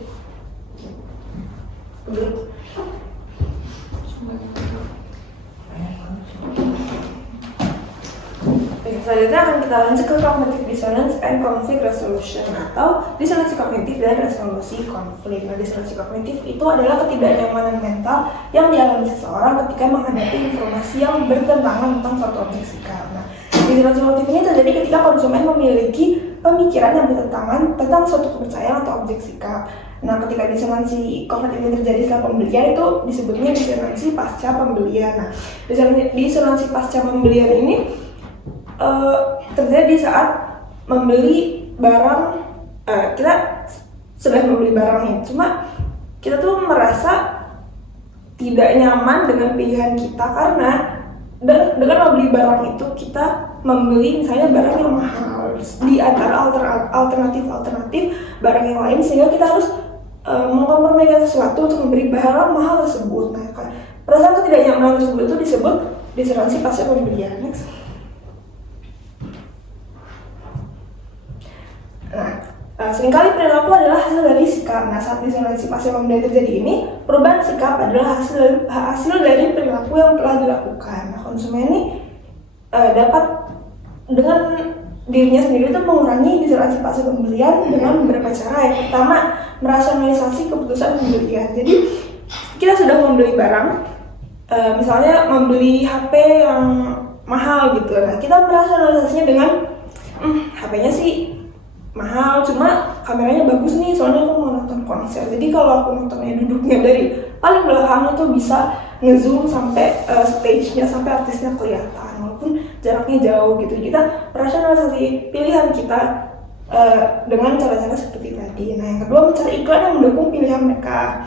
Selanjutnya akan kita lanjut ke cognitive dissonance and conflict resolution atau disonansi kognitif dan resolusi konflik. Nah, disonansi kognitif itu adalah ketidaknyamanan mental yang dialami seseorang ketika menghadapi informasi yang bertentangan tentang suatu objek sikap. Nah, disonansi kognitif ini terjadi ketika konsumen memiliki pemikiran yang bertentangan tentang suatu kepercayaan atau objek sikap. Nah, ketika disonansi kognitif ini terjadi setelah pembelian, itu disebutnya disonansi pasca pembelian. Nah, disonansi pasca pembelian ini terjadi saat membeli barang, kita sudah membeli barangnya, cuma kita tuh merasa tidak nyaman dengan pilihan kita karena dengan membeli barang itu kita membeli misalnya barang yang mahal di antara alternatif barang yang lain, sehingga kita harus mengkompromikan sesuatu untuk membeli barang mahal tersebut. Nah, perasaan ketidaknyamanan tersebut itu disebut disonansi pasca pembelian. Next. Seringkali perilaku adalah hasil dari sikap. Nah, saat disonansi pasca pembelian terjadi ini, perubahan sikap adalah hasil dari perilaku yang telah dilakukan. Nah, konsumen ini dapat dengan dirinya sendiri itu mengurangi disonansi pasca pembelian dengan beberapa cara. Yang pertama, merasionalisasi keputusan pembelian. Jadi kita sudah membeli barang, misalnya membeli HP yang mahal gitu. Nah, kita merasionalisasinya dengan HP-nya sih mahal, cuma kameranya bagus nih, soalnya aku mau nonton konser. Jadi kalau aku nontonnya duduknya dari paling belakang itu bisa ngezoom sampai stage-nya, sampai artisnya kelihatan walaupun jaraknya jauh gitu. Kita merasionalisasi pilihan kita dengan cara-cara seperti tadi. Nah, yang kedua mencari iklan yang mendukung pilihan mereka.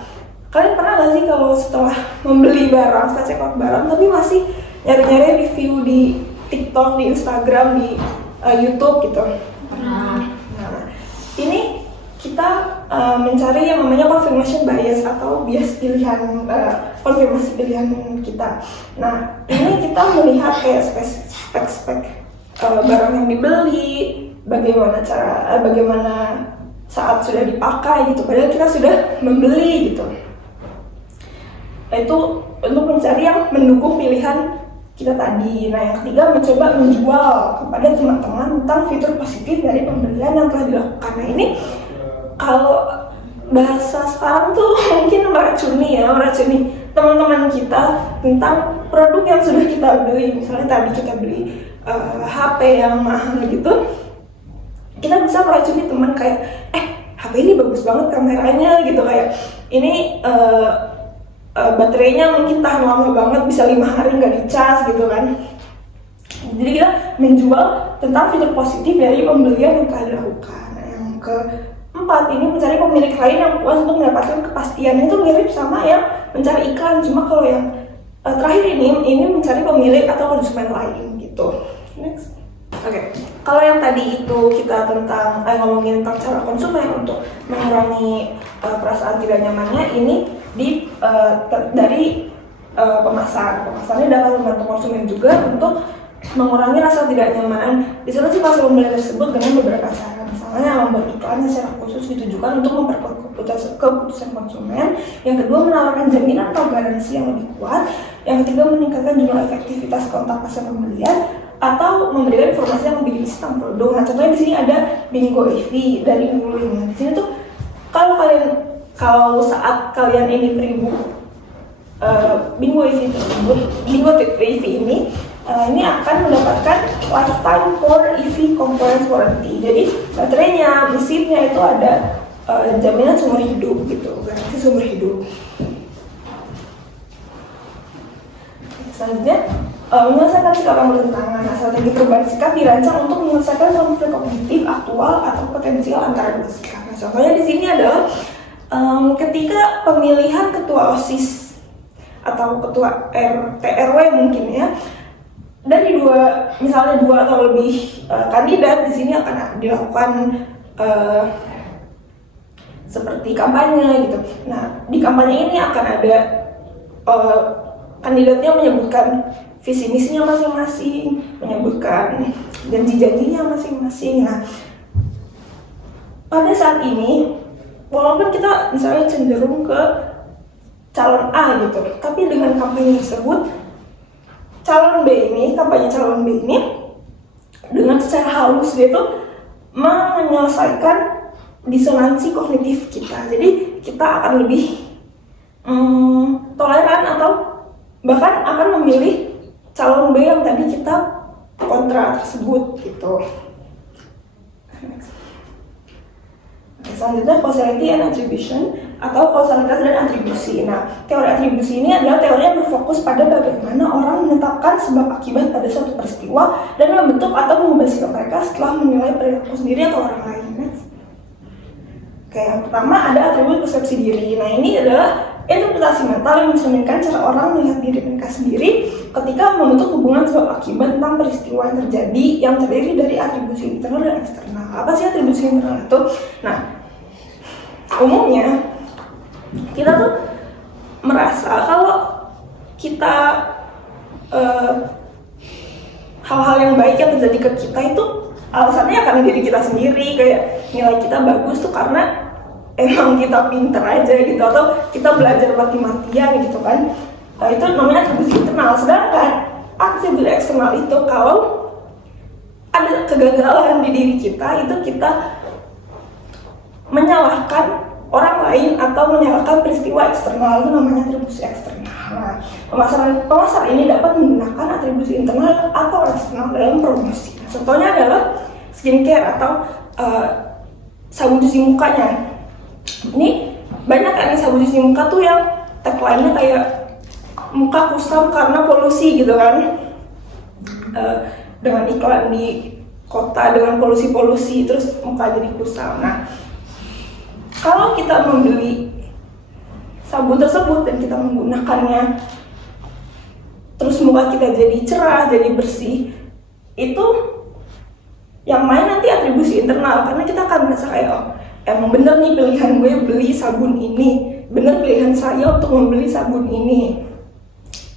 Kalian pernah gak sih kalau setelah membeli barang, setelah check out barang, tapi masih nyari-nyari review di TikTok, di Instagram, di YouTube gitu? Nah, ini kita mencari yang namanya confirmation bias atau bias pilihan, konfirmasi pilihan kita. Nah, ini kita melihat kayak spek-spek barang yang dibeli, bagaimana saat sudah dipakai gitu, padahal kita sudah membeli gitu. Itu untuk mencari yang mendukung pilihan kita tadi. Nah, yang ketiga mencoba menjual kepada teman-teman tentang fitur positif dari pembelian yang telah dilakukan. Nah, ini kalau bahasa sekarang tuh mungkin meracuni teman-teman kita tentang produk yang sudah kita beli. Misalnya tadi kita beli HP yang mahal gitu, kita bisa meracuni teman kayak HP ini bagus banget kameranya gitu, kayak ini baterainya mungkin tahan lama banget, bisa 5 hari nggak dicas gitu kan. Jadi kita menjual tentang fitur positif dari pembelian yang telah dilakukan. Nah, yang keempat ini mencari pemilik lain yang puas untuk mendapatkan kepastian. Itu mirip sama yang mencari iklan, cuma kalau yang terakhir ini mencari pemilik atau konsumen lain gitu. Next. Oke. Kalau yang tadi itu kita tentang ngomongin tentang cara konsumen untuk mengurangi perasaan tidak nyamannya, ini dari pemasar. Pemasarnya dapat membantu konsumen juga untuk mengurangi rasa tidak nyaman di situasi pembelian tersebut dengan beberapa cara. Misalnya membuat iklan secara khusus ditujukan untuk memperkuat keputusan konsumen. Yang kedua, menawarkan jaminan atau garansi yang lebih kuat. Yang ketiga, meningkatkan jumlah efektivitas kontak pasar pembelian atau memberikan informasi yang lebih tentang produk. Nah, contohnya di sini ada Bingo EV dari Wuling. Nah, di sini tuh kalau saat kalian ini beribu Bingo EV tersebut, Bingo EV ini akan mendapatkan lifetime core EV components warranty. Jadi baterainya, mesinnya itu ada jaminan seumur hidup gitu, garansi seumur hidup. Selanjutnya, menyelesaikan sikap yang bertentangan. Nah, strategi perubahan sikap dirancang untuk menyelesaikan konflik kognitif aktual atau potensial antara dua sikap. Nah, contohnya di sini adalah ketika pemilihan ketua OSIS atau ketua RT RW mungkin ya, dari misalnya dua atau lebih kandidat, di sini akan dilakukan seperti kampanye gitu. Nah, di kampanye ini akan ada kandidatnya menyebutkan visi misinya masing-masing, menyebutkan janji-janjinya masing-masing. Nah, pada saat ini walaupun kita misalnya cenderung ke calon A gitu, tapi dengan kampanye tersebut kampanye calon B ini dengan secara halus dia tuh menyelesaikan disonansi kognitif kita. Jadi kita akan lebih toleran atau bahkan akan memilih calon B yang tadi kita kontra tersebut gitu. Oke, selanjutnya causality and attribution atau kausalitas dan atribusi. Nah, teori atribusi ini adalah teori yang berfokus pada bagaimana orang menetapkan sebab akibat pada suatu peristiwa dan membentuk atau mengubah sikap mereka setelah menilai perilaku sendiri atau orang lain. Oke, yang pertama ada atribut persepsi diri. Nah, ini adalah interpretasi mental yang mencerminkan cara orang melihat diri mereka sendiri ketika membentuk hubungan sebab akibat tentang peristiwa yang terjadi yang terdiri dari atribusi internal dan eksternal. Apa sih atribusi internal itu? Nah, umumnya kita tuh merasa kalau kita hal-hal yang baik yang terjadi ke kita itu alasannya karena diri kita sendiri, kayak nilai kita bagus tuh karena emang kita pinter aja gitu, atau kita belajar mati-matian gitu kan. Itu namanya atribusi internal. Sedangkan atribusi eksternal itu kalau ada kegagalan di diri kita, itu kita menyalahkan orang lain atau menyalahkan peristiwa eksternal, itu namanya atribusi eksternal. Nah, pemasar ini dapat menggunakan atribusi internal atau eksternal dalam promosi. Contohnya adalah skincare atau sabun cuci mukanya. Ini banyak kan sabun cuci muka tuh yang tagline-nya kayak muka kusam karena polusi gitu kan. Dengan iklan di kota dengan polusi-polusi terus muka jadi kusam. Nah, kalau kita membeli sabun tersebut dan kita menggunakannya terus muka kita jadi cerah, jadi bersih, itu yang main nanti atribusi internal, karena kita akan merasa kayak oh emang bener nih pilihan gue beli sabun ini, bener pilihan saya untuk membeli sabun ini.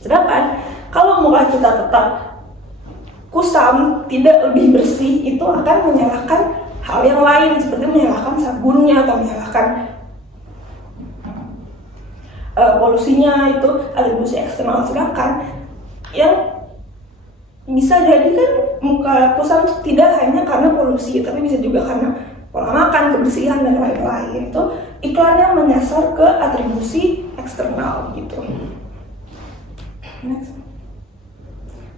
Sedangkan kalau muka kita tetap kusam, tidak lebih bersih, itu akan menyalahkan hal yang lain seperti menyalahkan sabunnya atau menyalahkan polusinya, itu atribusi eksternal. Sedangkan yang bisa jadi kan muka kusam tidak hanya karena polusi, tapi bisa juga karena pola makan, kebersihan, dan lain-lain. Itu iklannya menyasar ke atribusi eksternal gitu. Next.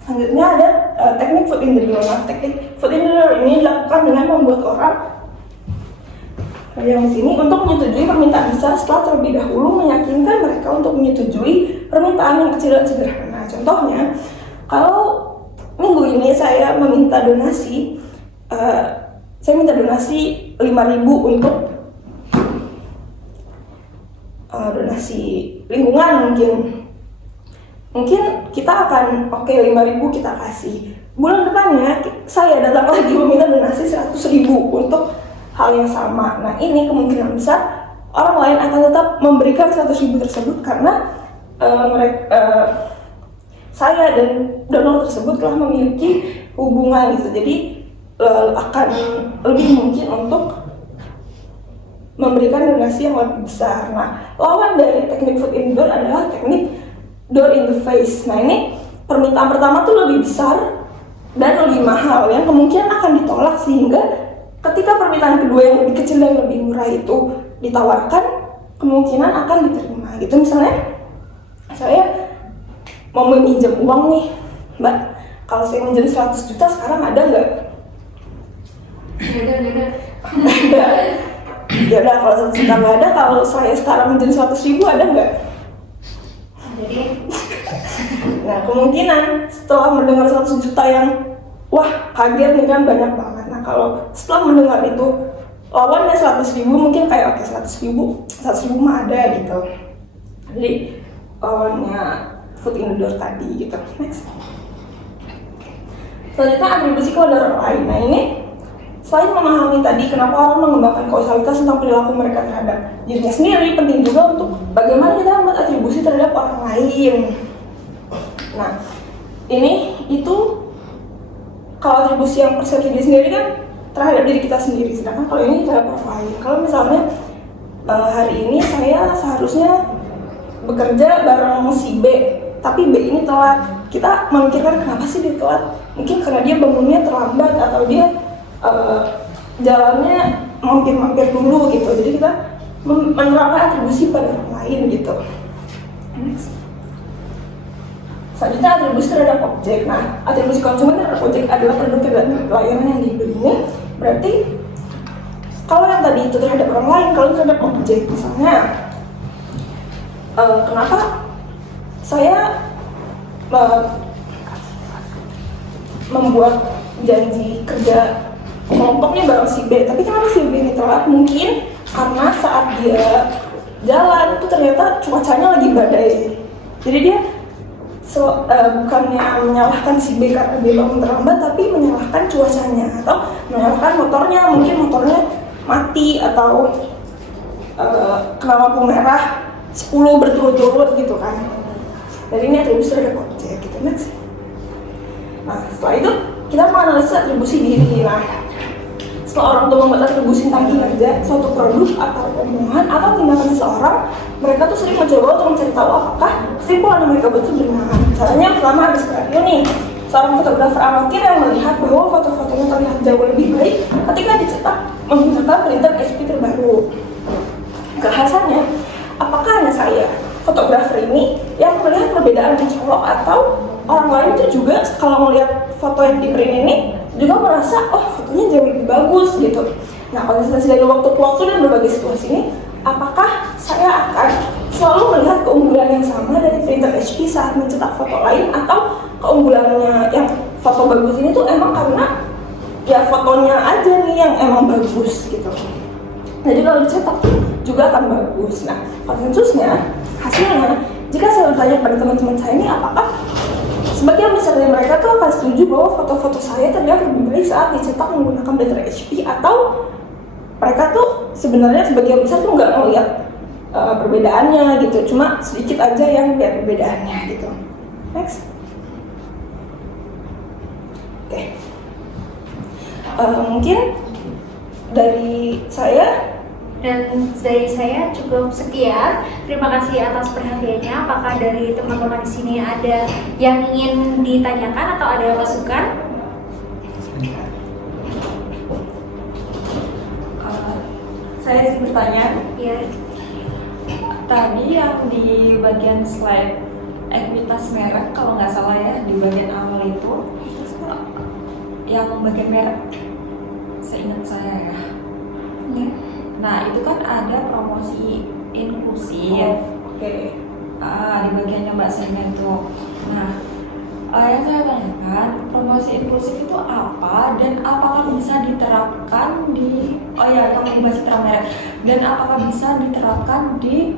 Selanjutnya ada teknik foot in the door. Nah, teknik foot in the door ini dilakukan dengan membuat orang yang di sini untuk menyetujui permintaan besar setelah terlebih dahulu meyakinkan mereka untuk menyetujui permintaan yang kecil dan sederhana. Contohnya, kalau minggu ini saya meminta donasi, saya minta donasi 5.000 untuk donasi lingkungan mungkin kita akan oke 5.000 kita kasih. Bulan depannya saya datang lagi meminta donasi 100.000 untuk hal yang sama. Nah, ini kemungkinan besar orang lain akan tetap memberikan 100.000 tersebut karena saya dan donor tersebut telah memiliki hubungan gitu. Jadi akan lebih mungkin untuk memberikan donasi yang lebih besar. Nah, lawan dari teknik foot in door adalah teknik door in the face. Nah, ini permintaan pertama tuh lebih besar dan lebih mahal yang kemungkinan akan ditolak, sehingga ketika permintaan kedua yang lebih kecil dan lebih murah itu ditawarkan, kemungkinan akan diterima gitu. Misalnya saya mau meminjam uang nih, Mbak, kalau saya minjem 100 juta sekarang ada nggak? Ada. Ya udah, kalau 100 juta nggak ada, kalau saya sekarang minjem 100.000 ada nggak? Jadi Nah, kemungkinan setelah mendengar 100 juta yang wah kaget nih kan, banyak banget. Nah, kalau setelah mendengar itu lawannya 100.000 mungkin kayak oke 100.000 mah ada gitu. Jadi lawannya foot in the door tadi gitu. Next. Selanjutnya atribusi kepada orang lain. Nah, ini selain memahami tadi kenapa orang mengembangkan kausalitas tentang perilaku mereka terhadap dirinya sendiri, penting juga untuk bagaimana kita membuat atribusi terhadap orang lain. Nah, ini itu kalau atribusi yang persepsi diri sendiri kan terhadap diri kita sendiri, sedangkan kalau ini terhadap orang lain. Kalau misalnya hari ini saya seharusnya bekerja bareng si B, tapi B ini telat, kita memikirkan kenapa sih dia telat? Mungkin karena dia bangunnya terlambat atau dia jalannya mampir-mampir dulu gitu. Jadi kita menerapkan atribusi pada orang lain gitu. Next. Selanjutnya atribusi terhadap objek. Nah, atribusi konsumen terhadap objek adalah produk dan layanan yang dibeli. Ini berarti kalau yang tadi itu terhadap orang lain, kalau terhadap objek, misalnya kenapa saya membuat janji kerja kelompoknya bareng si B, tapi kenapa si B ini telat? Mungkin karena saat dia jalan itu ternyata cuacanya lagi badai, jadi dia bukannya menyalahkan si B karena dia bangun terlambat, tapi menyalahkan cuacanya atau menyalahkan motornya. Mungkin motornya mati atau kena lampu merah 10 berturut-turut gitu kan. Jadi ini atribusi terhadap objek gitu. Next. Nah, setelah itu kita menganalisis atribusi diri. Nah, setelah orang itu membuat atribusi tentang kinerja suatu produk atau omongan atau tindakan seseorang, mereka tuh sering mencoba untuk mencari tahu apakah kesimpulan yang mereka buat itu benar. Caranya yang pertama ada skenario nih. Seorang fotografer amatir yang melihat bahwa foto-fotonya terlihat jauh lebih baik ketika dicetak menggunakan printer HP terbaru. Kehasannya, apakah hanya saya, fotografer ini, yang melihat perbedaan mencolok, atau orang lain tuh juga kalau melihat foto yang di print ini juga merasa oh fotonya jauh lebih bagus gitu. Nah, konsistensi dari waktu ke waktu dan berbagai situasi ini, apakah saya akan selalu melihat keunggulan yang sama dari printer HP saat mencetak foto lain, atau keunggulannya yang foto bagus ini tuh emang karena ya fotonya aja nih yang emang bagus gitu. Jadi kalau dicetak juga akan bagus. Nah, konsensusnya, hasilnya, jika saya bertanya pada teman-teman saya ini, apakah sebagian besar dari mereka tuh akan setuju bahwa foto-foto saya terlihat lebih baik saat dicetak menggunakan printer HP, atau mereka tuh sebenarnya sebagian besar tuh nggak melihat perbedaannya gitu, cuma sedikit aja yang lihat perbedaannya gitu. Next. Oke. Mungkin dari saya. Dan dari saya cukup sekian. Terima kasih atas perhatiannya. Apakah dari teman-teman di sini ada yang ingin ditanyakan atau ada masukan? Saya sih bertanya, Ya. tadi yang di bagian slide ekuitas merek, kalau nggak salah ya, di bagian awal itu yang bagian merek, seingat saya ya. Nah, itu kan ada promosi inklusif. Oke. Di bagiannya Mbak Semen tuh. Nah, yang saya tanyakan, promosi inklusif itu apa dan apakah bisa diterapkan di kalau dibahas citra merek, dan apakah bisa diterapkan di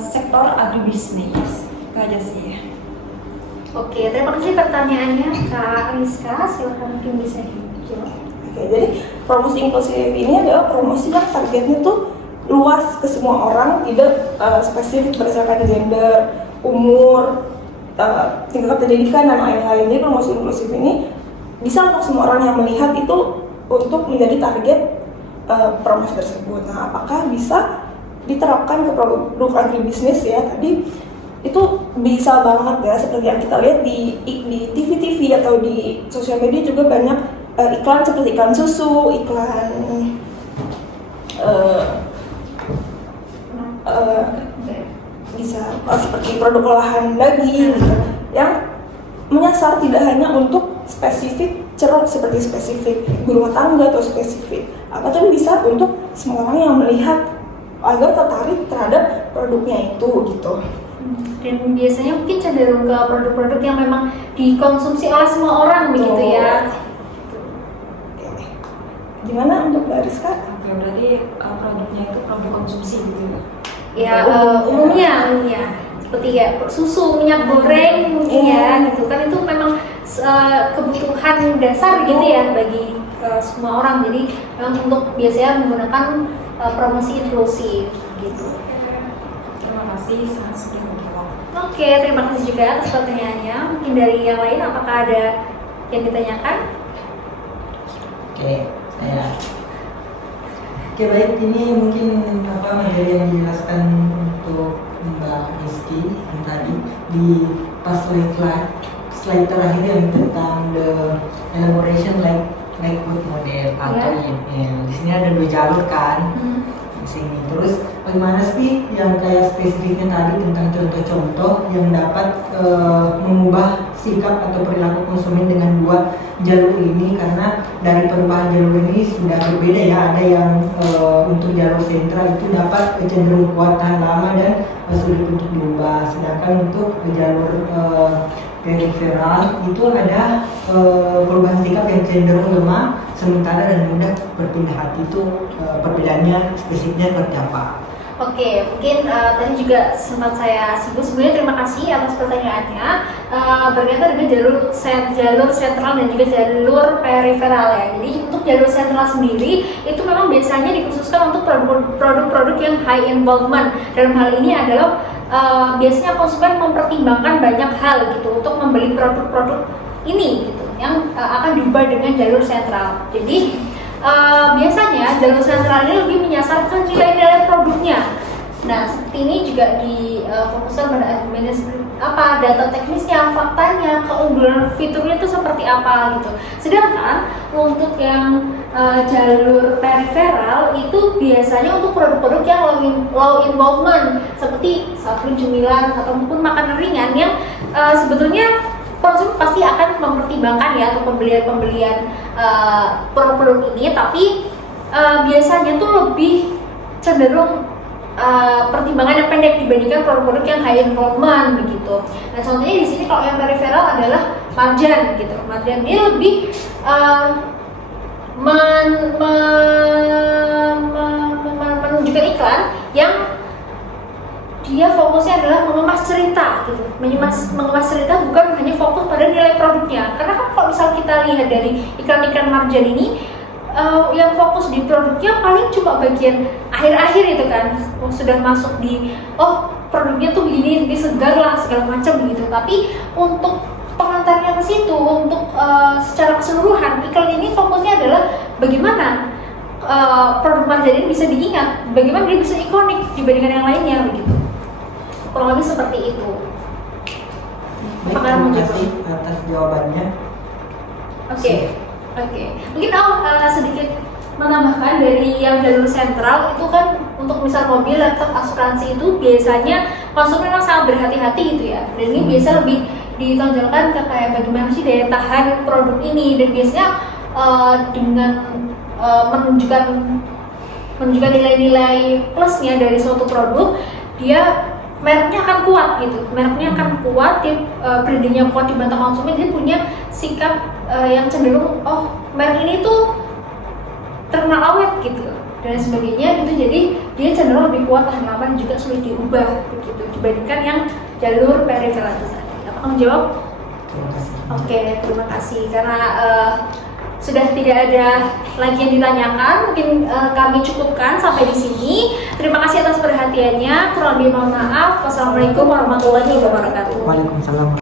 sektor agribisnis? Itu aja sih. Oke, terima kasih pertanyaannya Kak Rizka. Silakan mungkin bisa dijawab. Oke, jadi promosi inklusif ini adalah promosi yang targetnya tuh luas ke semua orang, tidak spesifik berdasarkan gender, umur, tingkat pendidikan dan lain-lain. Jadi promosi inklusif ini bisa untuk semua orang yang melihat itu untuk menjadi target promosi tersebut. Nah, apakah bisa diterapkan ke produk agribisnis ya? Tadi itu bisa banget ya, seperti yang kita lihat di TV-TV atau di sosial media juga banyak iklan seperti iklan susu, iklan bisa seperti produk olahan daging gitu, yang menyasar tidak hanya untuk spesifik ceruk seperti spesifik ibu rumah tangga atau spesifik apa, tapi bisa untuk semua orang yang melihat agar tertarik terhadap produknya itu gitu. Dan biasanya mungkin cenderung ke produk-produk yang memang dikonsumsi oleh semua orang begitu ya. Gimana untuk Mbak Rizka? Oke, berarti produknya itu produk konsumsi gitu Ya ya? umumnya seperti ya susu, minyak goreng mungkin ya gitu kan, itu memang kebutuhan dasar gitu ya bagi semua orang. Jadi memang untuk biasanya menggunakan promosi inklusif gitu. Terima kasih, sangat sudah menjawab. Oke, terima kasih juga atas pertanyaannya. Mungkin dari yang lain apakah ada yang ditanyakan? Oke, saya. Oke, baik, ini mungkin materi yang dijelaskan untuk Mbak Rizky yang tadi di pas slide terakhir yang tentang the elaboration like good model atau di sini ada 2 jalur kan di sini. Terus bagaimana sih yang kayak spesifiknya tadi tentang contoh-contoh yang dapat mengubah sikap atau perilaku konsumen dengan 2 jalur ini, karena dari perubahan jalur ini sudah berbeda ya. Ada yang untuk jalur sentral itu dapat cenderung kuat tahan lama dan sulit untuk diubah, sedangkan untuk jalur periferal itu ada perubahan sikap yang cenderung lemah sementara dan mudah berpindah hati. Itu perbedaannya spesifiknya seperti apa? Oke, mungkin tadi juga sempat saya sebut. Sebenarnya terima kasih atas pertanyaannya. Berkaitan dengan jalur sentral dan juga jalur periferal ya. Jadi untuk jalur sentral sendiri itu memang biasanya dikhususkan untuk produk-produk yang high involvement. Dalam hal ini adalah biasanya konsumen mempertimbangkan banyak hal gitu untuk membeli produk-produk ini gitu yang akan diubah dengan jalur sentral. Jadi biasanya jalur sentral ini lebih menyasar ke nilai-nilai produknya. Nah, seperti ini juga difokuskan pada argumennya seperti apa, data teknisnya, faktanya, keunggulan fiturnya itu seperti apa gitu. Sedangkan untuk yang jalur periferal itu biasanya untuk produk-produk yang low involvement seperti sabun, cemilan ataupun makanan ringan yang sebetulnya konsumen pasti akan mempertimbangkan ya untuk pembelian produk-produk ini, tapi biasanya tuh lebih cenderung pertimbangan yang pendek dibandingkan produk-produk yang high involvement begitu. Nah contohnya di sini kalau yang peripheral adalah marjan gitu. Marjan dia lebih menunjukkan iklan yang dia fokusnya adalah mengemas cerita gitu. Mengemas cerita bukan hanya fokus pada nilai produknya. Karena kan kalau misal kita lihat dari iklan-iklan marjan ini yang fokus di produknya paling cuma bagian akhir-akhir itu kan, sudah masuk di produknya tuh begini, segar lah segala macam begitu. Tapi untuk pengantarnya ke situ, untuk secara keseluruhan iklan ini fokusnya adalah bagaimana produk marjan ini bisa diingat, bagaimana dia bisa ikonik dibandingkan yang lainnya begitu. Kurang lebih seperti itu. Baik, terima kasih atas jawabannya. Oke. Mungkin sedikit menambahkan dari yang jalur sentral itu kan untuk misal mobil, laptop, asuransi itu biasanya konsumen memang sangat berhati-hati gitu ya. Dan ini biasa lebih ditonjolkan ke kayak bagaimana sih daya tahan produk ini, dan biasanya dengan menunjukkan nilai-nilai plusnya dari suatu produk, dia mereknya akan kuat gitu, dia brandingnya kuat di mata konsumen, dia punya sikap yang cenderung merek ini tuh terkenal awet gitu dan sebagainya gitu, jadi dia cenderung lebih kuat tahan lama dan juga sulit diubah begitu dibandingkan yang jalur peripheral itu tadi. Apa kamu jawab? Terima kasih. Oke, terima kasih karena sudah tidak ada lagi yang ditanyakan, mungkin kami cukupkan sampai di sini. Terima kasih atas perhatiannya. Kurang lebih mohon maaf. Wassalamualaikum warahmatullahi wabarakatuh. Waalaikumsalam.